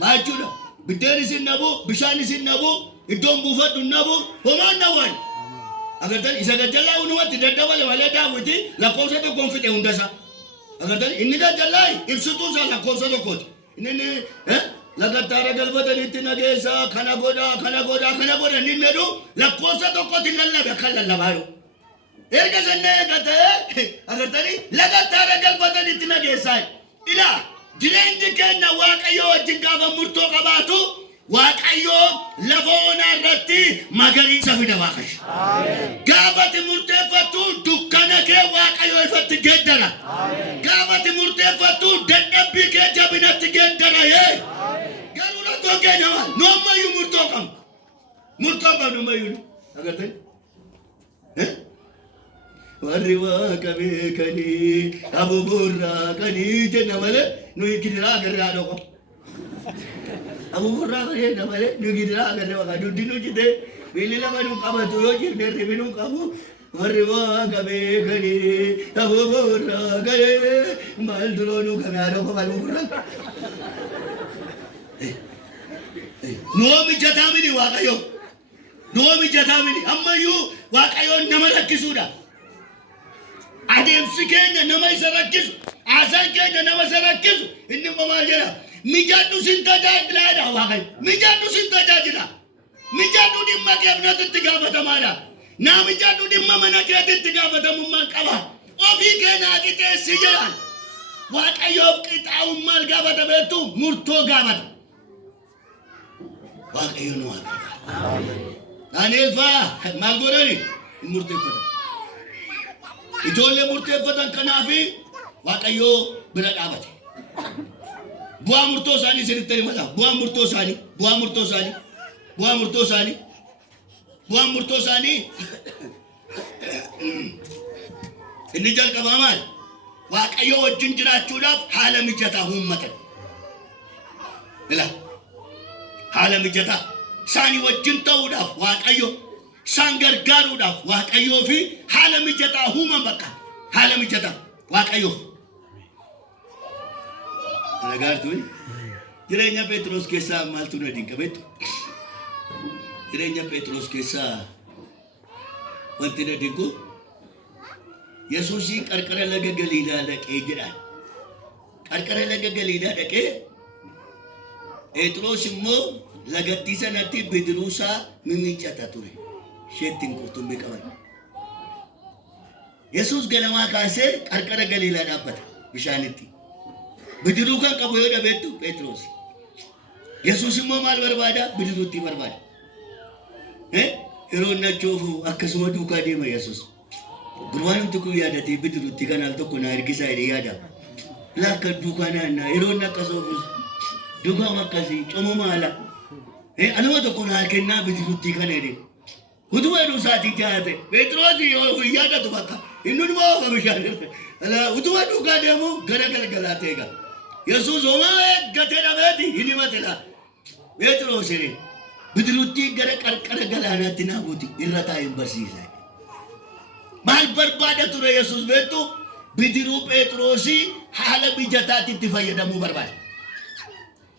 Maal jechuudha? Biddeen isin dhabu, bishaan isin dhabu, iddoon buufadhu hin dhabu, homaa hin dhabu. Agartan isa gajalla unumatti daddabale malee Daawiti lakkoofsa tokkoon fixe hundasa. Agartan inni gajallaa ibsituu isaa lakkoofsa tokkooti. Inni lagattaara galfatanitti nageessa kana godha inni jedhu lakkoofsa tokkooti lallabe kan lallabaayu. Erga sannee eegatee agartanii lagattaara galfatanitti nageessaa. Ilaa jireenyi keenya Waaqayyo wajjin gaafa murtoo qabaatu Waaqayyo lafa onaa irratti magariisa fida Waaqayyo. Gaafati murteeffatu dukkana kee Waaqayyo ifatti geeddara. Gaafati murteeffatu dadhabbii kee jabinatti geeddara. Garuu rakkoo keenya maal? Noommayyuu murtoo qabna. Murtoo qabnu mayyuu. Agartanii? Warri Waaqa beekanii abuburraa kanii jenna malee nuyi gidiraa agarraa dhoko. Abu burra kaya namanya nugidra agar dia makan dudinu jite bila mana kamu tu yo jir dari minum kamu mariwa kami kani Abu burra kaya mal dulu nu kami ada apa mal burra Nomi jatami ni wakayo amma yu wakayo nama rakisuda adem sikenya nama isa rakisu asan kenya nama isa rakisu ini mama jera Mijadu sintaja jila Waaqayyo. Mijadu sintaja jila. Mijadu dimma keefnatu tigafata mada. Na mijadu dimma mana keeti tigafata mumman qaba. Ofi keenya qixeessi jedhan. Waaqayyoof qixaa'ummaan gaafata beektu murtoo gaafata. Waaqayyo nu waaqeffata. Daani'el fa'aa maal godhani? Murteeffatan. Ijoollee murteeffatan kanaafi Waaqayyo bira dhaabate. Buah murto sani senittani mata buah murto sani inni jalqaba maal Waaqayyo wajjin jiraachuudhaaf haala mijataa uummatan ila haala mijataa saani wajjin ta'uudhaaf Waaqayyo saan gargaaruudhaaf Waaqayyoo fi haala mijataa uuman bakka haala mijataa Waaqayyoo Nagartuun jireenya Petros keessaa maaltu na dinqabetu jireenya Petros keessaa wanti na dinqu Yesuusii qarqara laga Galiilaa dhaqee jedhaan qarqara laga Galiilaa dhaqee Petros immoo lagattii sanatti bidiruusaa mimiiccata ture isheettiin qurxummii qaban Yesuus ganamaa kaasee qarqara Galiilaa dhaabbata bishaanitti bidiruu kan qabu yoo dhabeettu Petros Yesuus immoo maal barbaada bidiruutti barbaada yeroo nachuufu akkasuma duukaa deema Yesuus gurbaan tokko yaadate bidiruutti kanaal tokko na ergisaa jedhee yaada لك الدكان يرون كسوفس دكان مكسي كم مالا أنا ما تكون هالكنا بتروتي كنادي هدوء روساتي جاهته بتروزي هو يادا تبكا إنه ما هو مشان لا هدوء دكان دمو غرق غلاتيغا يسوع زوما غتنا بيتي هني ما تلا بتروسي بتروتي غرق غلانا تنابوتي إرتاين برسيسا مال بربادة ترى يسوع بيتو بدرو بتروسي حالا بيجاتاتي تفايدا مو برباد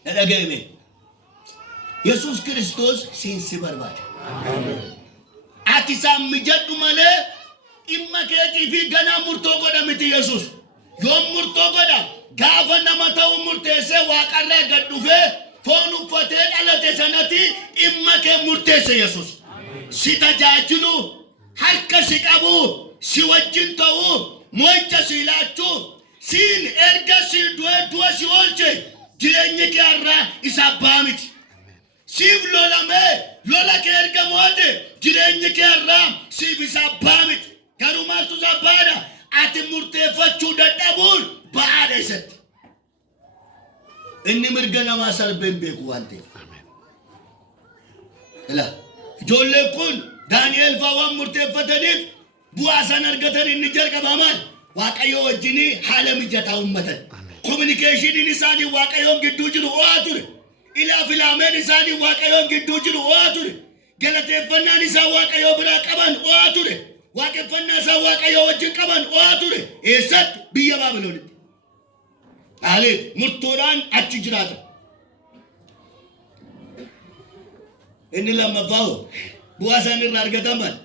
هذا جيمي يسوع كريستوس سينسي برباد أتسام مجد ماله إما كيتي في غنا مرتوغو دمتي يسوع يوم مرتوغو دا غافا نمتاو مرتسي واقرر غدوفه فونو فتن على تسنتي إما كي مرتسي يسوع سيتا جاجلو حركة سيكابو سيوجين تاو مويتا سيلاتو سين إرغا سيدوا سيولجي جيريني كارا إسابامت سيف لولا مي لولا كيرغا مواتي جيريني كارا سيف إسابامت كارو مالتو زبادا أتي مرتفتشو دادابون بعد ست إني مرغنا ما سالبين بيكو وانتي لا جولي كون دانيال فاوام مرتفتنيف بواسان أرغتن إني جرق بامان واقعيو وجيني حالة مجتا أمتن كومينيكيشن نساني واقعيو جدو جرو واتر إلا فلامين نساني واقعيو جدو جرو واتر جلتي فنا نسا واقعيو برا كمان واتر واقع فنا سا واقعيو وجين كمان واتر إيسات بيا بابلون علي مرتوران أتجراتا إني لما فاو بواسان الرارغتن بان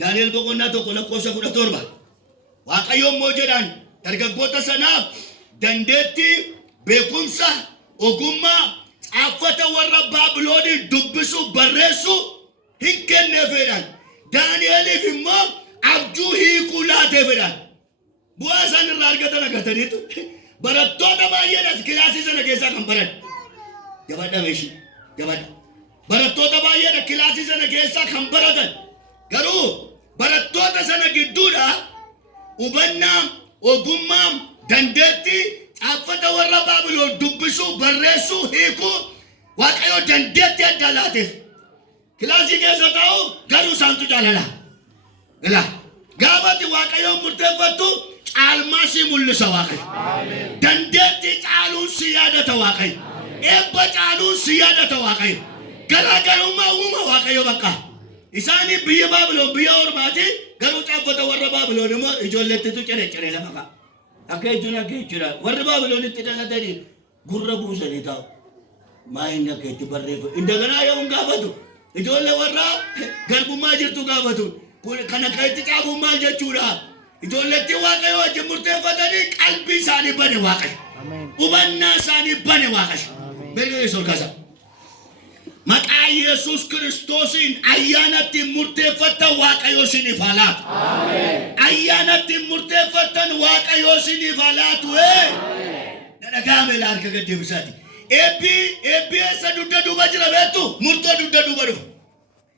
دانيال بقولنا تقول قوسا كنا توربا واقعيوم موجودان درجة سنا دندتي بكمسا أقوما أفتا ورا بابلوني دبسو برسو هنكن نفران دانيال في ما أبجو هي كلا تفران بواسان الرارجة نكتريتو براتو تبا يناس كلاسي سنا كيسا كمبران جبادا ماشي جبادا براتو تبا يناس كلاسي سنا كيسا كمبران garuu barattoota sana gidduudha hubannaa ogummaa dandeettii xaafata warra baabiloon dubbisuu barreessuu hiikuu waaqayyo dandeettii adda laateef kilaasii keessa ta'u garuu isaantu jaalala ila gaafati waaqayyoon murteeffattu caalmaa si mul'isa waaqayyo dandeettii caaluun si yaadata waaqayyo eebba caaluun si yaadata waaqayyo garaagarummaa uuma waaqayyo bakka إساني بيا بابلون بيا أورماتي قالوا تعبت ورا بابلون ما يجولت تجري جري لما أكيد جنا كيجرا ورا بابلون تجنا تاني غرّا بوسني تاو ما إنك تبرر إن دعنا يوم قابتو يجول ورا قرب ما جرتو قابتو كنا كاي تجابو ما جتورا يجول تواقع وجمرت فتاني قلبي ساني بني واقع وبنا ساني بني واقع بيجي يسول كذا مكا يسوع كريستوس أيانا مرتفتا واقعيو سنفالات أيانا مرتفتا واقعيو سنفالات نانا كامل أركا قد بساتي أبي سدودا دوبا جرا بيتو مرتو دودا دوبا دو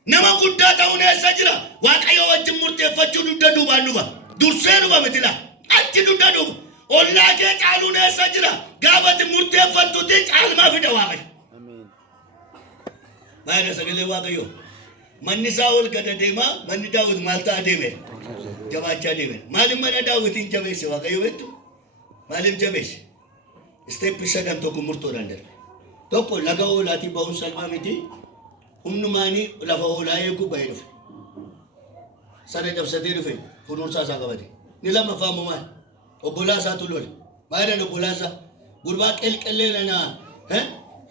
نما قدا تاونا سجرا واقعيو وجه مرتفتا دودا دوبا نوبا درسينو با متلا أجي دودا دوبا والله جي تعالونا سجرا قابت مرتفتا دي تعال ما في دواقع ما هذا سجل واقعيو من نساول كذا ديما من داود مالتا ديمه جماعة ديمه مالهم من داود إن جبهة واقعيو بيتو مالهم جبهة step سكان توكو مرتورندر توكو لقاو لاتي باون سلما ميتي نماني لفاو لا يكو بايرف سنة جب سدير في فرور سا كبادي نلا مفهوم ما أبولا سا تلول ما هذا أبولا سا غربات كل لنا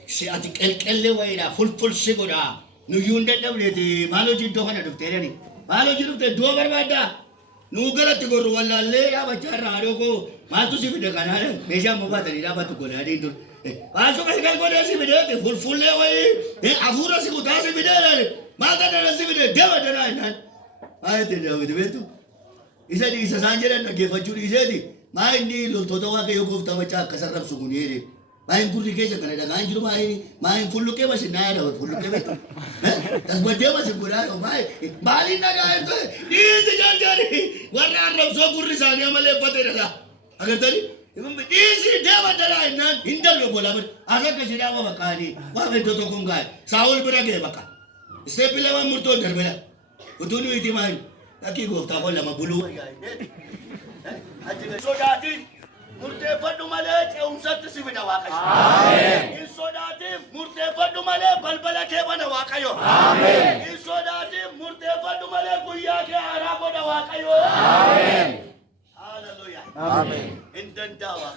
سيأتي كل وينا فل سيقولا نيوندا دبلتي مالو جدو خنا دفترني مالو جدو دفتر دو بربادا نوغلا تقول والله ليه يا بچار راروكو مالتو سي فيديو كانال ميشا مبادري لا باتو كونا دي دول مالتو كل كونا سي فيديو فل ليه وي افورا سي كوتا سي فيديو ما كان سي فيديو دوا دنا نان ما تدوا بيتو إذا سانجرا نكيفجوري إذا ما إني لولتوتا واقع يوقف تامچا كسرب سكونيري ما إن كل كيسة كندا ما إن جرو ما إن فلو كي بس نايرا فلو كي بس تسبدي بس كولا ما لين نايرا إيه سجال جاري ورنا رب سو كوري سانيا ماله فترة لا agartani imam bidisi dama dala innan hindar yo bola ber aga shida wa bakani wa be to kunga saul birage baka stepila wa murto darbela utunu itimai aki gofta ko lama bulu ajin sodati murte fadu male usat sibida waqash amen in sodati murte fadu male balbala ke bana waqayo amen in sodati murte fadu male guya ke ara ko da waqayo amen hallelujah amen indan dawa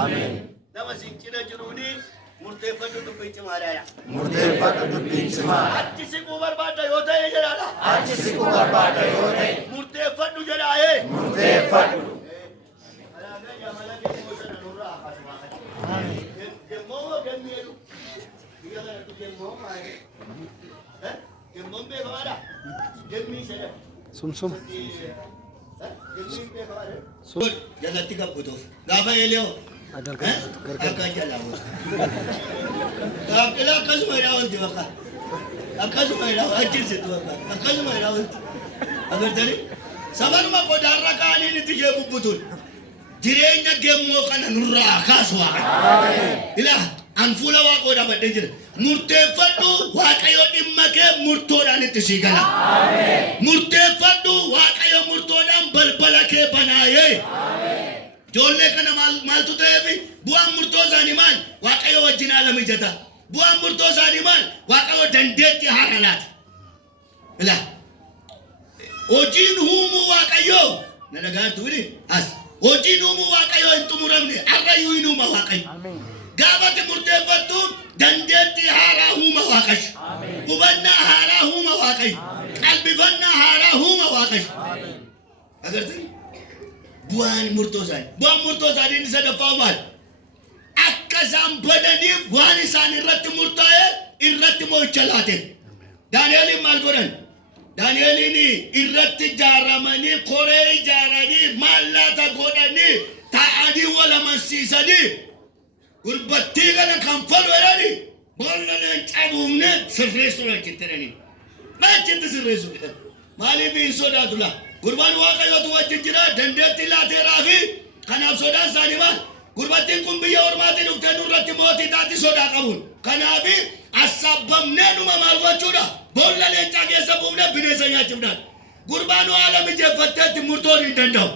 amen namasin kina jiruni murte fadu du pinch maraya murte fadu du pinch mar अच्छी से कुबर बाटा होता है जरा अच्छी से कुबर बाटा होता है murte fadu जरा है murte fadu Sum. Jalati ka puto. Gafa elio. Adal Aka jalaw. Akila kasmayrawal diwaka. Akasmayraw ajil se diwaka. Akasmayrawal. Agar tani sabar ma ko darra kaani ni tije bubutul. Jireenya gemmo kana nurra kaswa. Ila anfula wa ko da badde murteeffadhu waaqayyo dhimma kee murtoodhaan itti sii gala. Murteeffadhu waaqayyo murtoodhaan balbala kee banaayee. Ijoollee kana maaltu ta'eefi bu'aan murtoo isaanii maal waaqayyo wajjin haala mijata. Bu'aan murtoo isaanii maal waaqayyo dandeetti haara laata. Ila hojiin uumuu waaqayyo na dhagaatu as hojiin uumuu waaqayyo hin xumuramne har'ayyuu hin uuma waaqayyo. Gaafate murteeffadhu dandeetti haaraa uuma waaqayyo. Hubannaa haaraa uuma waaqayyo. Qalbifannaa haaraa uuma waaqayyo. Agartanii bu'aan murtoo isaanii inni sadaffaa maal? Akka isaan badaniif waan isaan irratti murtaa'e irratti mo'icha laate. Daani'eliin maal godhan? Daani'eliin irratti ijaaramanii koree ijaaranii maallaqa godhanii taa'anii wal amansiisanii gurbattii kana kan falwadhani bolla leen cabuumne sirreessuudha jettiranii. Machitti sirreessuudha. Maaliif hin sodaatula? Gurbaan waaqayyootu wajjin jira dandeetti laateeraa fi kanaaf sodaan isaanii maal? Gurbattiin kun biyya ormaatiin dhuftee nurratti mootii taati sodaa qabuun. Kanaaf assabbamnee dhuma maal gochuudha? Bolla leencaa keessa buufnee bineensa nyaachuudhaan. Gurbaan haala mijeeffatteetti murtoon hin danda'u.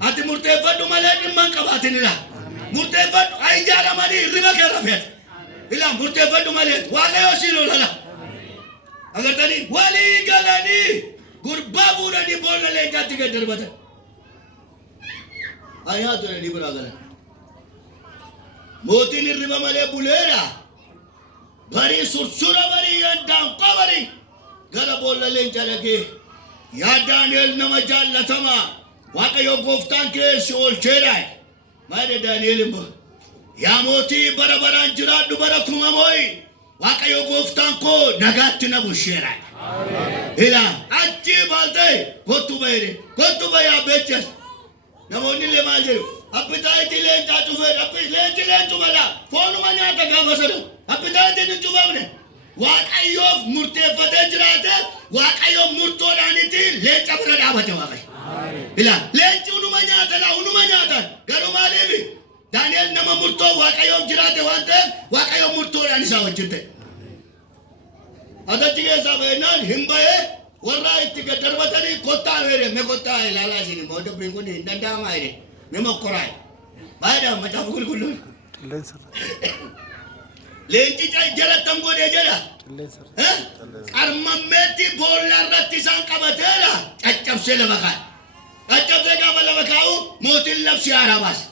Ati murteeffadhu malee dhimma hin qabaatinidha. Murteeffadhu ijaaramanii riba kee rafeet. Ila murteeffadhu malee waaqayyoo siin olala. Agartanii walii galanii gurbaa fuudhanii bolla leencaatti gad darbatan. Ayaa turanii biraa galan. Mootiin hirriba malee buleera. Barii sursura barii yaadaan qabarii. Gara bolla leencaa dhaqee yaa Daani'el nama jaallatamaa waaqayyo gooftaan kee si oolcheedha. Maada Daani'el immoo yaa mootii bara baraan jiraadhu bara kuma moo'i waaqayyo gooftaan koo nagaatti na busheera. Ila achi baaltee kottu bayaa beechas namoonni illee maal jedhu appitaayitii leencaa cufee leenci leencumadha foonuma nyaata gaafa soda appitaayitiin hin cufamne waaqayyoof murteeffatee jiraate waaqayyo murtoodhaanitti leenca bira dhaabate waaqayyo. Ila leenci unuma nyaatan garuu maaliif Daani'el nama murtoo waaqayyoof jiraate waan ta'eef waaqayyo murtoodhaan isaa wajjin ta'e. Atachi keessaa baay'inaan hin bahee warra itti gad darbatanii kottaa beere mee kottaa ilaalaa isin immoo dubbiin kun hin danda'amaa jedhe mee mokkoraa baay'eedhaan macaafa qulqulluun. Leenci jalattan godhee jedha. Qarmammeetti boolla irratti isaan qabateedha caccabsee lafa kaa'e. Caccabsee gaafa lafa kaa'u mootiin labsi haaraa baase.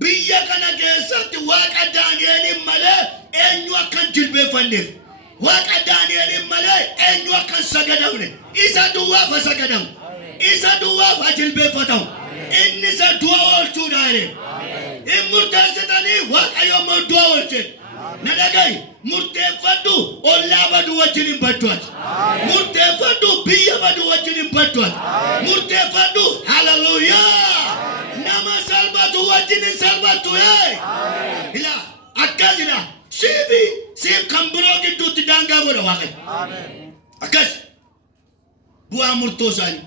Biyya kana keessatti waaqa Daani'eliin malee eenyu akkan jilbeeffanneef. Waaqa Daani'eliin malee eenyu akkan sagadamne. Isa duwwaaf haa sagadamu. Isa duwwaaf haa jilbeeffatamu. Inni isa du'a oolchuudha jedhe. Hin murteessitanii waaqayyo immoo du'a oolche. Na dhaga'i murteeffadhu ollaa badu wajjin hin badduati. Murteeffadhu biyya badu wajjin hin badduati. Murteeffadhu haleluuyaa. Nama salphatu wajjin hin salphattu. Ila akkasina siif kan biroo gidduutti daangaa godha waaqayyo. Akkas bu'aa murtoo isaanii.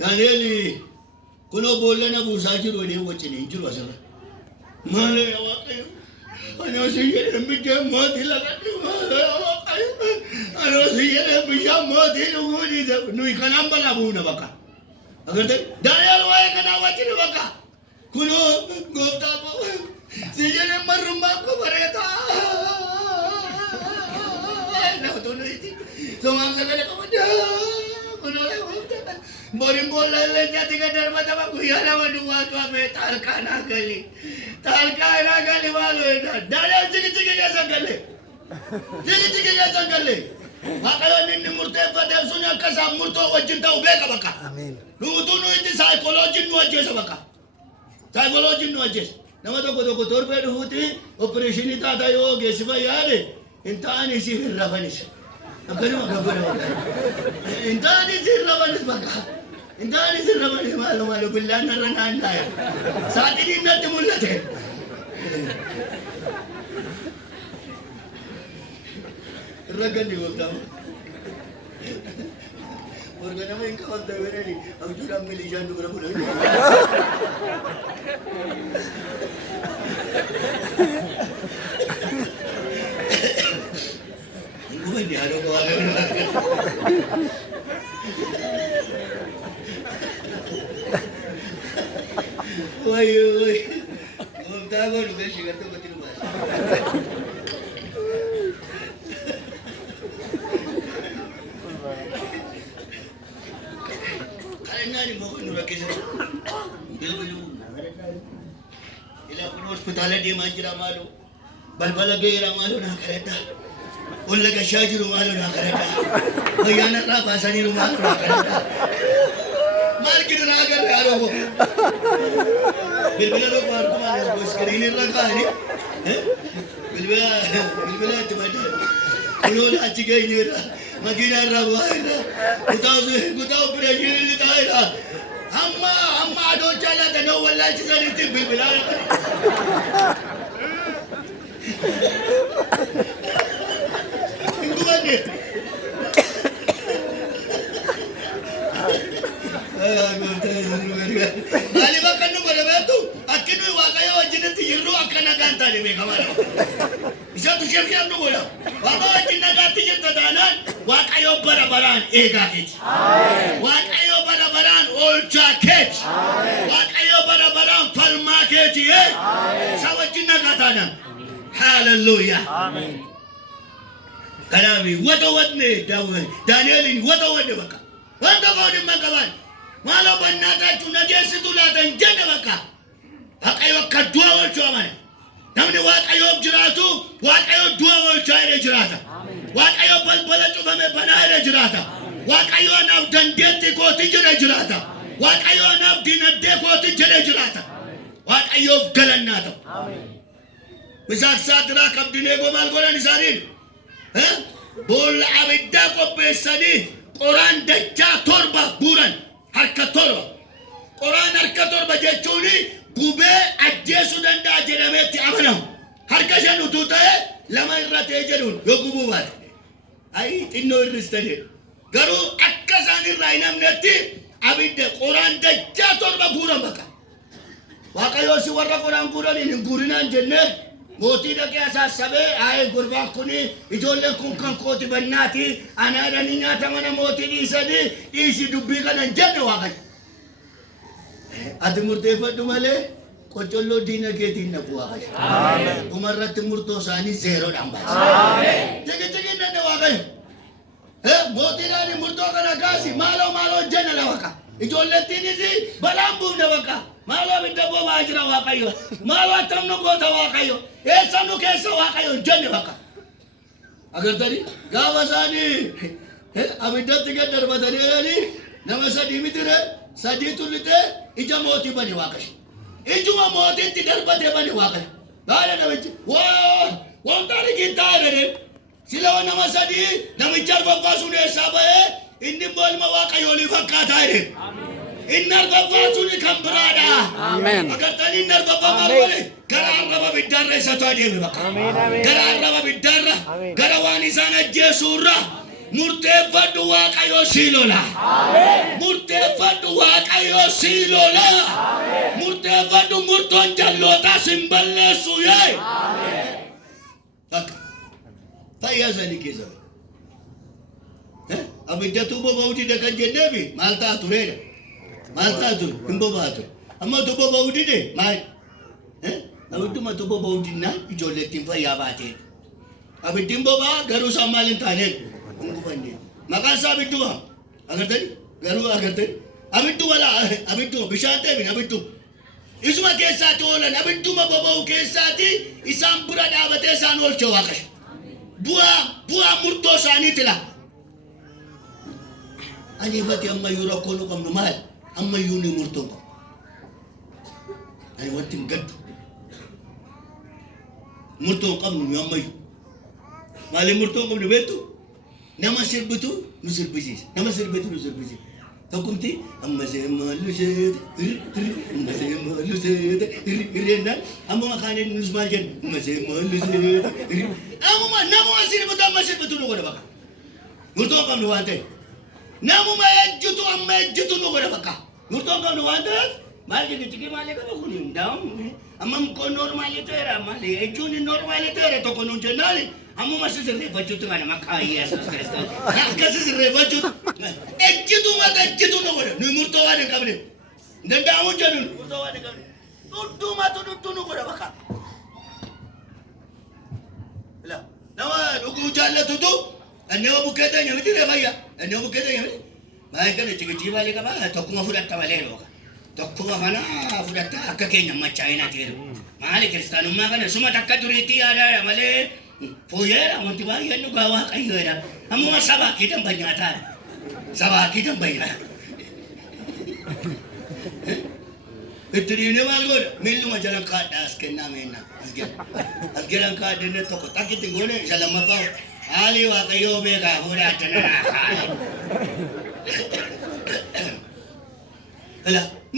Daani'el كنوا بولنا بوساجر ودي وجهني إنجيل وسلا ما له يا واقعي أنا سيجي بيجي ما تلا ما له يا واقعي أنا سيجي بيجي ما تلا وقولي ده نوي كلام بلا بونا بكا अगर ते दायाल वाय कना वाचिन बका कुनो गोफ्ता को सीजने मरुमा को भरेता ना तो नहीं थी तो हम सगले को बड़ा कुनो ले गोफ्ता बोरिंग बोल ले जाती का डर बता गुया ना वडुआ तो में तारका ना गली वालो दायाल चिकी क्या संगले चिकी क्या संगले Makanya ini murte pada sunya kasam murto wajin tahu beka baka. Amin. Nunggu itu psikologi nu aja sabaka. Psikologi nu aja. Nama to torpe huti operation itu ada yo gesiba yare. Intani sih rafanis. Akan maka bera. Intani sih rafanis baka. Intani sih rafanis malu billah narana anda ya. Saat ini nanti mulate. Ragan di waktu Organ nama yang kau tahu ni, aku sudah milih jangan berapa lagi. Bukan dia ada kau ada. Woi, kau tahu lu kan sih kata betul mas. Ini mau nurut kisah, bil. Ila pun hospital dia manjira malu, bal gaya malu nak kereta, ulah kesajir malu nak kereta, bayana lah bahasa ni rumah nak kereta, mal kita nak kereta arobo, bil lo keluar kemana, bos screener lagi ni, bil cuma dia, kalau nak cikai ni lah. Magina rawaira kutaw Brazil taira amma do chala da no wallahi zani tibil bilal ngubane ali bakanu barabetu akinu waqaya wajinati yiru akana ganta ni me kamara isa tu shefia ndo gola waqa wajinna gati jetta danan waqayo barabaran egakit waqayo barabaran olchaket waqayo barabaran falmaket sawajinna gatana hallelujah amen kalami wata wadne danielin wata wadne baka wata wadne makaban malo bannata tunaje tulatan janna baka waqayo kadwa walchomane namni waqayo jiratu waqayo duwa walchayre jirata waqayo balbala tufame banayre jirata waqayo naf dandeti ko tijre jirata waqayo naf dinadde ko tijre jirata waqayo galannata amen misak sadra kabdine go malgolan isarin bol abidda ko besani quran dajja torba buran harka torba quran harka torba jechuni gube ajjesu danda jedameti amanam harka shanu tutae lama irrate jedun yogubu bat ai tinno irristade garu akkasani rainam netti abidda quran dajja torba buran baka waqayo si warra quran buran in gurinan jenne موتي ده كياسا سبي آي قربان كوني إجولة كون كان كوتي بناتي أنا رنينا تمنا موتي دي سدي إيشي دبي كان جد واقع أدي مرتفع دمالة كوچولو دينا كيتين نبوا آمين عمرت مرتو ساني زيرو نامبا آمين جگه ننده واقع موتي ده مرتو كان كاسي مالو جنة لواقع إجولة تيني زي بلامبو نواقع malo bidabo majra waqayo malo tamno gota waqayo esanu kesa waqayo jenne waqa agar tadi gawasani abidati ke darbatani ali namasadi mitire sadi tulite ijamoti bani waqash ijuma moti ti darbate bani waqash dala namechi wa ndari gitare silawa namasadi namichar babasune sabaye indi bolma waqayo li fakata ire Innar bafatuni kambrada. Amen. Agar tani innar bafamarwale. Gara araba bidarra isa tadi baka. Amen. Gara araba bidarra. Gara wani sana jesura. murteeffadhu Waaqayyo si lola. Murteeffadhu Waaqayyo si lola. Murteeffadhu murtoon jallootaa sin balleessu yee. Bakka fayyaa isaanii keessa. Abidda tuuba ba'uutii kan jenneefi maal ta'a tureedha. Maal ta'a ture hin boba'aa ture. Amma tuuba ba'uutii de maal? Abidduma tuuba ba'uutii na ijoolleettiin fayyaa baateedha. Abiddiin boba'aa garuu isaan maal hin taaneedha. Hin gubanne. Maqaan isaa abidduma. Agartani? Garuu agartani? Abidduma laa abidduma bishaan ta'e abidduma. Isuma keessaati oolan abidduma boba'u keessaati isaan bira dhaabatee isaan oolchee Waaqayyo. Bu'aa murtoo isaaniiti laa. Ani fati amma yuu rakkoo nu qabnu maal? Amma yuu ni murtoo qabu. Ani wanti hin gaddu. Murtoo qabnu nu amma yuu. Maali murtoo qabnu beektu? Nama sirbitu nu sirbisiisa. Nama sirbitu nu sirbisiisa. Tokkumti amma seemallu seete amma seemallu seete hirreenaan amma makaaneen nus maal jennu amma seemallu seete amma namuma sirbitu nu godha bakka. Murtoo qabnu waan ta'e. Namuma ejjitu amma ejjitu nu godha bakka. Murtoo qabnu waan ta'eef maal jenni ciki maalee qaba kun hundaa'u amma mukoo noormaalee ta'eera maalee ejjuun noormaalee ta'eera tokko nuun jennaani amma sirreeffachuutu kana maqaa Yesuus Kiristoos akkasi sirreeffachuutu ejjitu mata ejjitu nu godha nuyi murtoo waan hin qabne danda'amu jedhu murtoo waan hin qabne dhudhuu nu godha bakka. Nama dhuguu jaallatutu annoo bukkee ta'e miti reefayya annoo bukkee ta'e miti maal kana cigicii maalee qaba tokkuma fudhatta malee dhooqa tokkuma kana fudhatta akka keenya machaa'ina ta'eera maali kiristaanummaa kana suma takka duriitii yaadaadha malee fooyyeedha wanti baay'een dhugaa Waaqayyoodha ammuma sabaakii dambanyaataadha sabaakii dambanyaa itti dhiibnee maal godha miilluma jalan kaadhaa as kennaa meennaa as gelan kaadhenne tokko takkitti goone isa lammaffaa haalii Waaqayyoo beekaa fuudhaa attana naa kaa'e.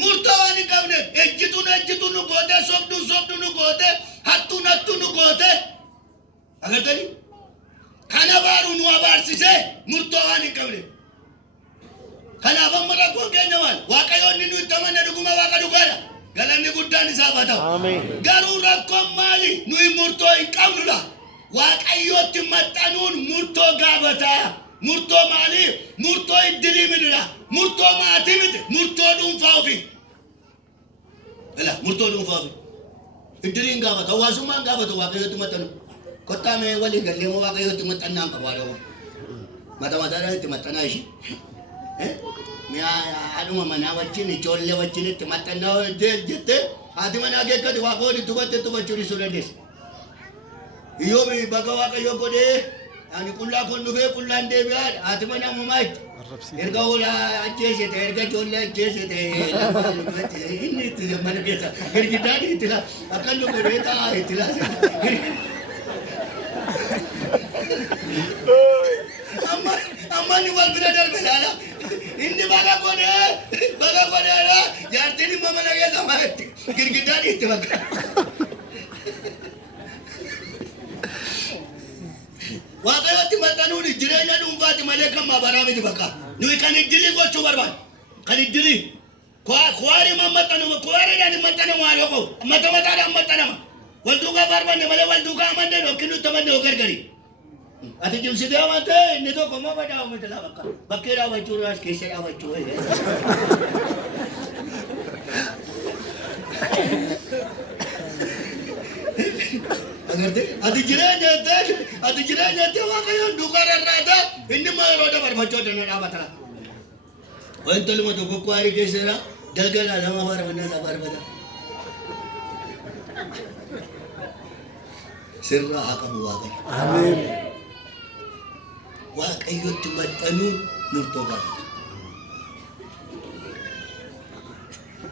Murtoo waan hin qabne ejjitu nu goote sobdu nu goote hattu nu goote. Agartani? Kana baaru nu abaarsise murtoo waan hin qabne. Kanaaf amma rakkoo keenya maal? Waaqayyoon nu itti amanne dhuguma Waaqa dhugaadha. Galanni guddaan isaaf haa ta'u. Garuu rakkoon maali? Nuyi murtoo hin qabnudha. Waaqayyootti maxxanuun murtoo gaafata. Murtoo maali? Murtoo iddirii midudha. Murtoo maatii miti. Murtoo dhuunfaa ofii. Murtoo dhuunfaa ofii. Iddiriin gaafata. Hawaasummaan gaafata Waaqayyootti maxxanu. Kottaa mee walii gallee moo Waaqayyootti maxxannaan qabaadha. Mataadhaan itti maxxanaa ishii. Haadhuma manaa wajjin ijoollee wajjin itti maxxannaa jettee haati manaa geekkati Waaqayyoon itti hubattee tubachuu dhiisuu dandeessa. Iyyoobi baga Waaqayyo godhee ani qullaa kun dhufee qullaan deebi'aadha. Haati manaa uumamaa itti. Erga hoolaa ajjeesite erga ijoollee ajjeesite inni itti mana keessa girgiddaan itti laa akka inni godhee taa'aa itti laa. Amma inni wal bira darbe laala. Inni baga godheedha. Jaartiin immoo mana keessa maatti girgiddaan itti bakka. Waaqayyootti maxxanuun jireenya dhuunfaati malee kan maabaraa miti bakka. Nuyi kan iddirii gochuu barbaadu. Kan iddirii. Kuwaariin maxxanamu waan yoo qabu. Mataadhaan maxxanama. Wal duukaa barbaanne malee wal duukaa amanne yookiin nutti amanne yoo gargari. Ati jimsitee amantee inni tokko immoo badaa uumite laa bakka. Bakkee dhaabachuu as keessa dhaabachuu. Ati jireenya Waaqayyoon duukaa rarraataa inni immoo yeroo dabarfachuu danuu dhaabata. Wanti luma tokko kuwaarii keessaa galgala lama faarfannaa isaa faarfata. Sirraa haa qabu Waaqayyo. Ameen. Waaqayyotti maxxanuun murtoo gaafata.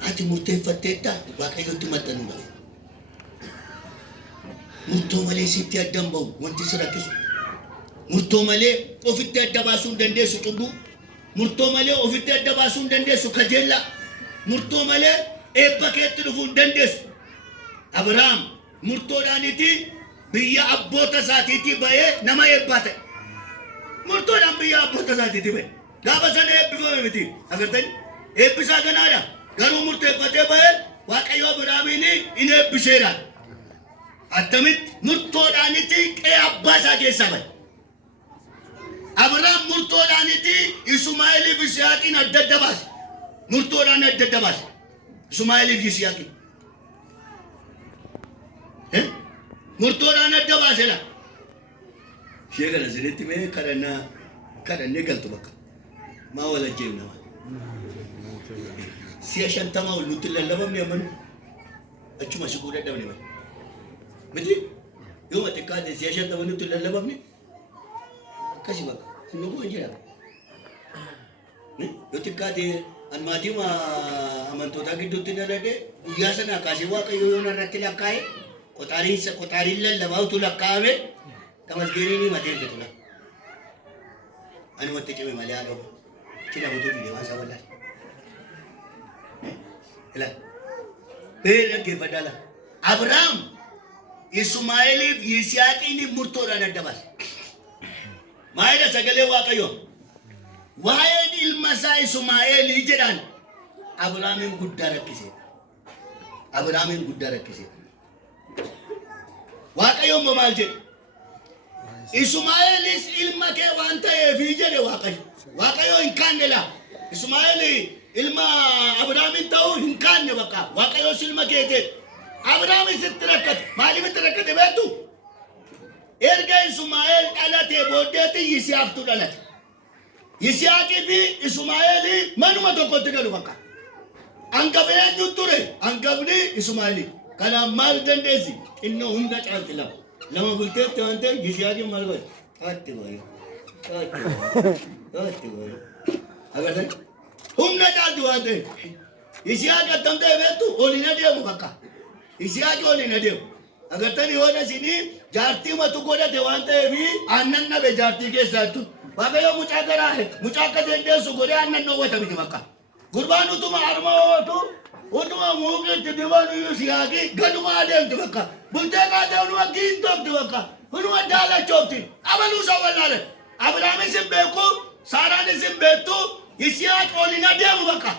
Ati murteeffatteetta Waaqayyotti maxxanuudhaaf. Murtoo malee sitti addan bahu wanti si rakkisu. Murtoo malee ofitti adda baasuu hin dandeessu cubbuu. Murtoo malee ofitti adda baasuu hin dandeessu kajeellaa. Murtoo malee eebba keetti dhufuu hin dandeessu. Abrahaam murtoodhaaniiti biyya abboota isaatiitii ba'ee nama eebbaa ta'e. murtoon biyya abboota isaatiiti bahe. Gaafa sana eebbifame miti. Agartani eebbisaa kanaadha. Garuu murteeffatee bahe Waaqayyo Abrahaamiin in eebbiseera. Attamitti murtoodhaanitti qe'ee abbaa isaa keessaa bahe. Abrahaam murtoodhaanitti Ismaa'eeliif Yisihaaqiin adda adda baase. Murtoodhaan adda adda baase. Ismaa'eeliif Yisihaaqiin. Murtoodhaan adda baasela. Ishee kana sirriitti mee kadhannee galtu bakka. Maa wal ajjeefna maa. Si'a 50 ol nutti lallabamne amanu. Achuma siquu dadhabne maa. Miti yoo xiqqaate si'a 50 nutti lallabamne akkasi bakka. Inni kun jira. Yoo xiqqaate an maatii amantootaa gidduutti daladhe guyyaa sana kaasee Waaqayyo yoo narratti lakkaa'e qotaariin lallabautu lakkaa'ame tamasgeeniin mateen fetuna. Ani watti cime malee haadha cina butuu dide waan isaa wallaal. Ila dhaggeeffadhaa la. Abrahaam Ismaa'eeliif Yisihaaqiin murtoodhaan adda baase. Maayidha sagalee Waaqayyoo. Waa'een ilma isaa Ismaa'eelii jedhaan Abrahaamin guddaa rakkise. Abrahaamin guddaa rakkise. Waaqayyoon maal jedhe? Ismaa'eelis ilma kee waan ta'eef jedhe Waaqayyo. Waaqayyo hin kaanne la. Ismaa'eel ilma Abrahaamin ta'uu hin kaanne bakka. Waaqayyoos ilma kee ta'e. Abrahaamis itti rakkate. Maaliif itti rakkate beektu? Erga Ismaa'eel dhalate booddeetti Yisihaaqtu dhalate. Yisihaaqii fi Ismaa'eel manuma tokkotti galu bakka. Hangafni eenyu ture? Hangafni Ismaa'eel. Kanaaf maal dandeessi? Xinnoo hunda caalti lama. Lama bulteetti waan ta'eef Yisihaaqiin maal godhe? Atti gooye. Atti gooye. Agartan? Humna caalti waan ta'eef. Yisihaaq attam ta'e beektu oliin adeemu bakka. Yisihaaq oliin adeemu. Agartan yoo isinii jaartii matu godhate waan ta'eef aannan nabe jaartii keessaattu. Waaqayyo mucaa garaa mucaa akka dandeessu godhee aannan dhoowwata miti bakka. Gurbaan utuma harma ootu utuma muuqitti diban Yisihaaqi gaduma adeemti bakka. Bultee kaatee unuma giintoofti bakka. Unuma daalachoofti. Abaluu isa wallaale. Abrahaamis hin beeku, Saaraanis hin beektu, Yisihaaq oliin adeemu bakka.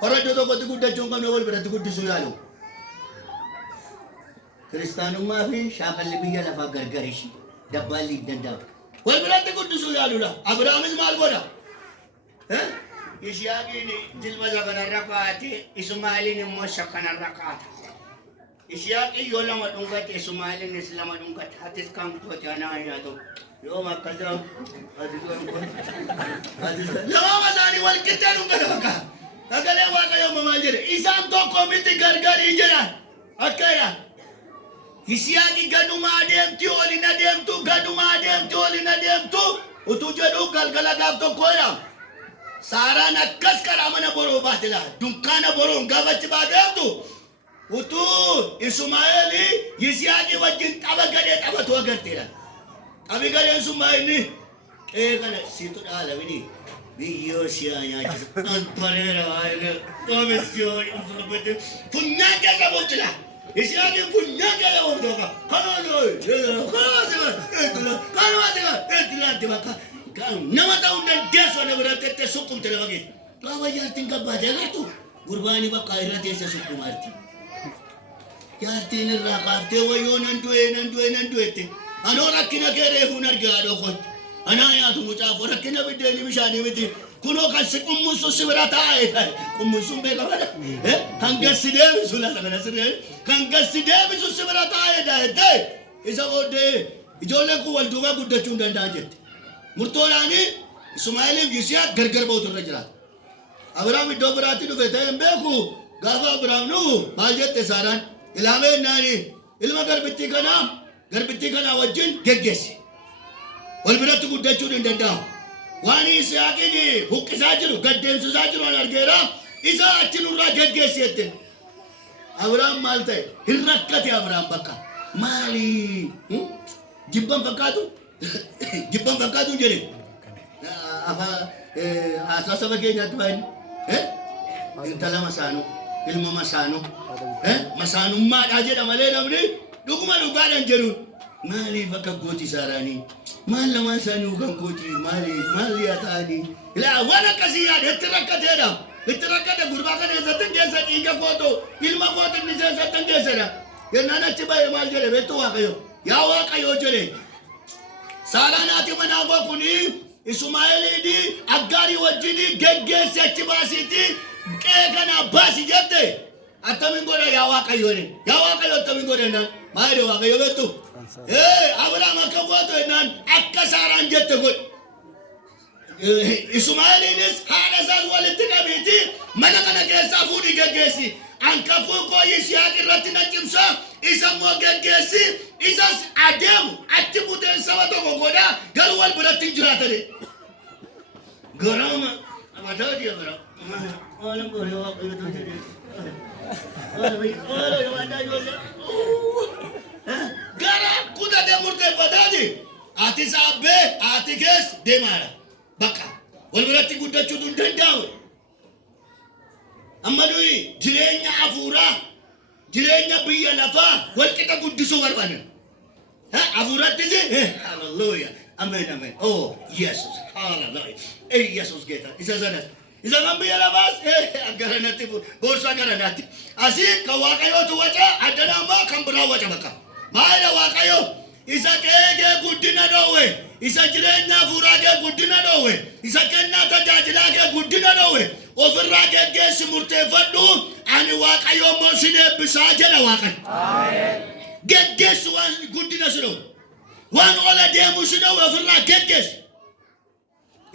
Hordoo tokkotti guddachuun kan wal biratti guddisuu yaalu. Kiristaanummaa fi shaakalli biyya lafaa gargarishi dabbaalli hin danda'amu. Wal biratti guddisuu yaaludha. Abrahaamis maal godha? Yisihaaqiin jilba isa kanarra kaa'ate, Ismaa'eeliin immoo isa kanarra kaa'ata. Yisihaaqiin yoo lama dhungate, Ismaa'eeliinis lama dhungate. Atis kan goote anaa yaa ta'u. Yoo makkasa lama isaanii wal qixxee dhungate bakka. Sagalee Waaqayyoo maal jedhe? Isaan tokko miti gargarii jedhan. Akkaidha. Yisihaaqi gaduma adeemti oliin adeemtu, gaduma adeemti oliin adeemtu. Utuu jedhu galgala gaaf tokkodha. Saaraan akkas karaa mana boroo baate la. Dunkaana boroon gaafachi baateemtu. Utuu Ismaa'eel Yisihaaqi wajjin tapha gadhee taphatu agarteedha. Taphi gadheen sun maayini qe'ee kana siitu dhaalamini. Biyyoo siyaa nyaachisa. Antoreera waayee oomishoo insulubete funyaan keessa bulchila. Yisihaaqi funyaan keessa bulchila. Kanuma bakka. Nama ta'uu dandeessu ana biratti sukkumte lafa keessa. Gaafa jaartiin gabbaatee agartu gurbaanii bakka irra teessa sukkumaarti. Jaartiin irraa kaaftee wayyoo nan du'eette. Anoo rakkina kee reefuun argaa haadha kooti. Anaa nyaatu mucaafoo rakkina biddeeni bishaanii miti. Kunoo kan si qummunsu si bira taa'e. Qummunsuun beekamadha. Kan gassi deebisu laata kana sirree. Kan gassi deebisu si bira taa'e daa'ettee. Isa booddee ijoolleen kun wal duukaa guddachuu hin danda'an jette. Murtoodhaanii Ismaa'eeliif Yisihaaq gargar ba'utu irra jiraata. Abrahaam iddoo biraatti dhufe ta'e hin beeku. Gaafa Abrahaam dhufu maal jette Saaraan? Ilaamee naanii ilma garbittii kanaa wajjin geggeessi. Wal biratti guddachuun hin danda'amu. Waan Yisihaaqiin huqqisaa jiru, gaddeemsisaa jiru an argeera. Isa achi nurraa geggeessi jette. Abrahaam maal ta'e? Hin rakkate Abrahaam bakka. Maali? Jibban fakkaatu? Jibban fakkaatu jedhe. Haasaa saba keenyaatti baay'inni. Intala masaanuu, ilma masaanuu. Masaanummaadhaa jedha malee namni dhuguma dhugaadhaan jedhuun. Maaliif akka gooti Saaraanii? maal lama isaanii kan kooti maal yaa ta'anii ilaa waan akkasii yaade itti rakkate gurbaa kana eessatti keessa dhiiga kooto ilma kooto inni eessatti keessadha yennaan achi baay'ee maal jedhe beektu waaqayyo yaa waaqayyo jedhe Saaraan haati manaa koo kuni Ismaa'eeliidhi Aggaarii wajjini geggeessi achi baasiiti qe'ee kana baasi jette attamiin godhe yaa waaqayyo attamiin godhe naan maal jedhe waaqayyo beektu Abrahaam akka gootu naan akka Saaraan jette godhe Ismaa'eeliinis haadha isaas walitti qabiiti mana kana keessaa fuudhii geggeessi Ankafuu koo Yisihaaq irratti na cimsa isa immoo geggeessi isas adeemu achi buteen saba tokko godha garuu wal biratti hin jiraatani garama amataati gara wala gore waaqayyo jedhe gara kudade murteeffataati ati saabee ati kees deemaadha bakka wal biratti guddachuu hin danda'u amma nuyi jireenya afuuraa jireenya biyya lafaa wal qixa guddisuu barbaadan afuurattis hallelujah amen oh Jesus hallelujah Jesus geeta isa sanas isa kan biyya lafaas garanatti boorsaa garanatti asii kan waaqayyootu waca addana ammaa kan biraa waca bakka maayidha waaqayyo isa keekee guddina dhoowwe isa jireenya afuuraa kee guddina dhoowwe isa kennaa tajaajilaa kee guddina dhoowwe ofirraa geggeessi murteeffadhu ani waaqayyo immoo sin eebbisaa jedha waaqayyo geggeessi waan guddina si dhoowwe waan ola deemu si dhoowwe ofirraa geggeessi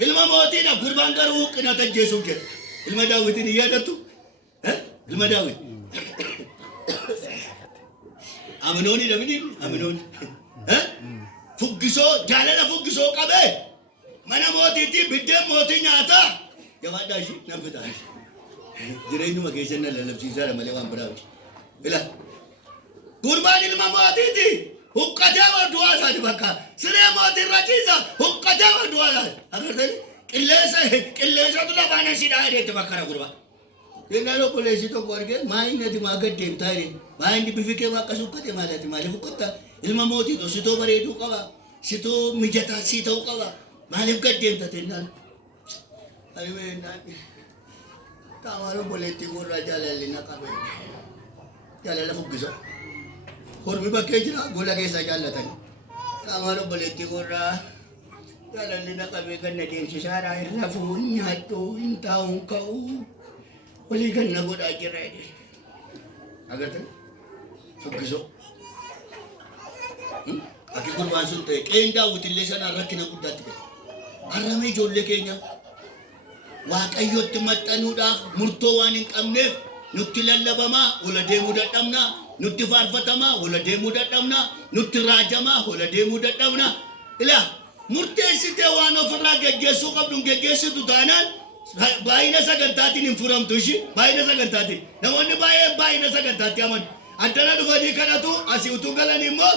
ilma mootiidha gurbaan garuu qina tajjeesuuf jedha ilma daawitiin hin yaadattu ilma daawit Aminooni Davidin Aminooni fuggisoo jaalala fuggisoo qabee mana mootiitti biddeen mootii nyaata jabaadhaa ishii nan fitaa ishii jireenyuma keessan lalabsiisaadha malee waan biraa miti ila gurbaan ilma mootiiti huqqatee warduwaa isaati bakka siree mootii irra ciisa huqqatee warduwaa isaati agartani qilleensatu lafaan asiidhaa hedeetti bakkana gurbaa Yenna lo polisi to korge maayinni ati maa gaddeen taa'e maayinni bifi kee waaqa sukkate maalati maaliif ukkata ilma mootii to sitoo bareeduu qaba sitoo mijataa sii ta'uu qaba maaliif gaddeen tatennaan ayiweenaan kaamaaroo boleetti gurraa jaalalli na qabe jaalala fuggisa hormi bakkee jira gola keessaa jaallatani kaamaaroo boleetti gurraa jaalalli na qabe ganna deemsisaadhaa irra fuun nyaadhuu hin taa'uun ka'uu Wali kan nagoda aja ini. Agar tu, fokuso. Aki kurban sunte. Kenda utilesan arah kena kudat ke. Arame jolle kenya. Waaqayyotti maxxanuudhaaf murtoo waan hin qabneef nutti lallabama wala deemuu dadhabna nutti faarfatama wala deemuu dadhabna nutti raajama wala deemuu dadhabna ila murteessitee waan ofirraa geggeessuu qabdu geggeessitu taanaan baay'ina sagantaatiin hin furamtu ishi baay'ina sagantaatiin namoonni baay'ina sagantaatti aman addana dhufanii kadhatu asii utuu galanii immoo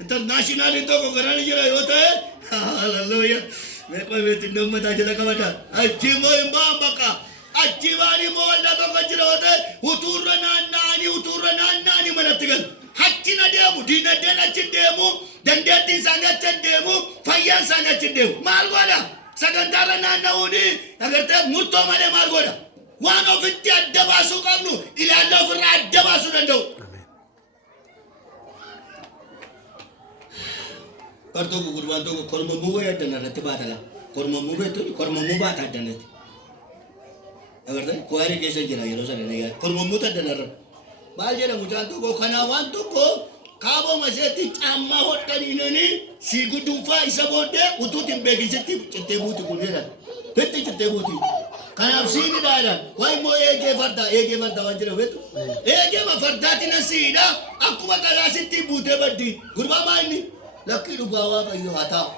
internaashinaaliin tokko garaan jira yoo ta'e hallelujah meeqameetti nammataa jala qabata achi immoo hin ba'an bakka achi ba'anii immoo waldaa tokko jira yoo ta'e utuurra naanna'anii manatti galu achi na deemu diinagdeen achi deemu dandeettiin isaanii achi deemu fayyaan isaanii achi deemu maal godha sagantaarra naanna'uuni agartee murtoo malee maal godha waan ofitti adda baasuu qabnu ilaallaa ofirraa adda baasuu danda'u. Parto gurgurbaan tokko kormamuu wayii addan irratti baatala. Kormamuu beektuun kormamuu baata addan irratti. Agartee kuwaarii keessa jira yeroo sana nayyaa kormamuu addan irra. Maal jedha mucaan tokko kanaa waan tokko kaaboo maseetti caammaa hodhaniinanii sii gudunfaa isa booddee utuutiin beeksisitti cittee buuti kuneedha. Hitti cittee buuti. Kanaaf siini dhaadhaan waa immoo eegee fardaa waan jedhamu beektu. Eegee fardaatiin asiidha akkuma qalaasitti buutee baddi gurbaa maayinni. Lakki dhugaa waaqayyo haa ta'u.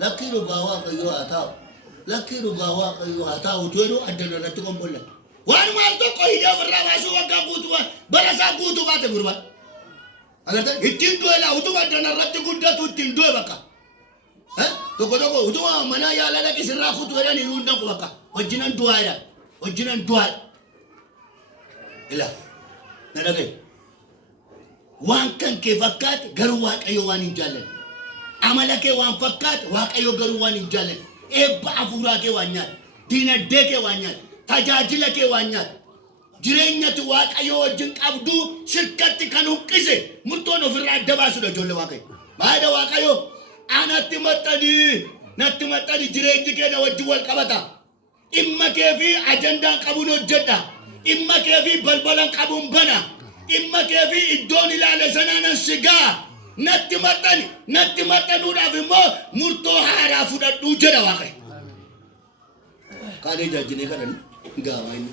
Lakki dhugaa waaqayyo haa ta'u. Lakki dhugaa waaqayyo haa ta'u. Utuu addan irratti qombolla. Waan maal tokko hidhaa ofirraa baasuu waggaa guutuu barasaa guutuu baate gurbaan. Agartee ittiin du'e laa utuu addan irratti guddatu ittiin du'e bakka. Tokko utuu mana yaala dhaqisirraa kutu jedhan iyyuu hin dhaqu bakka. Wajjinan du'aadha. Wajjinan du'aadha. Ilaa na dhagaye. Waan kan kee fakkaate garuu waaqayyo waan hin jaallanne. amalake waan fakkaat waaqayyo garuu waan hin jaalanne eebba afuuraa kee waan nyaata diinagdee kee waan nyaata tajaajila kee waan nyaata jireenyatu waaqayyo wajjin qabdu shirkatti kan huqqise murtoon ofirraa adda baasudha ijoollee waaqayyo baada waaqayyo anatti maxxanii jireenyi kee na wajjin wal qabata dhimma kee fi ajandaan qabuun hojjedha dhimma kee fi balbalan qabuun bana dhimma kee fi iddoon ilaale sanaanan sigaa natti maxxanuudhaaf immoo murtoo haaraa fudhadhuu jedha waaqayyo kaanee jaajinee kadhan gaama inni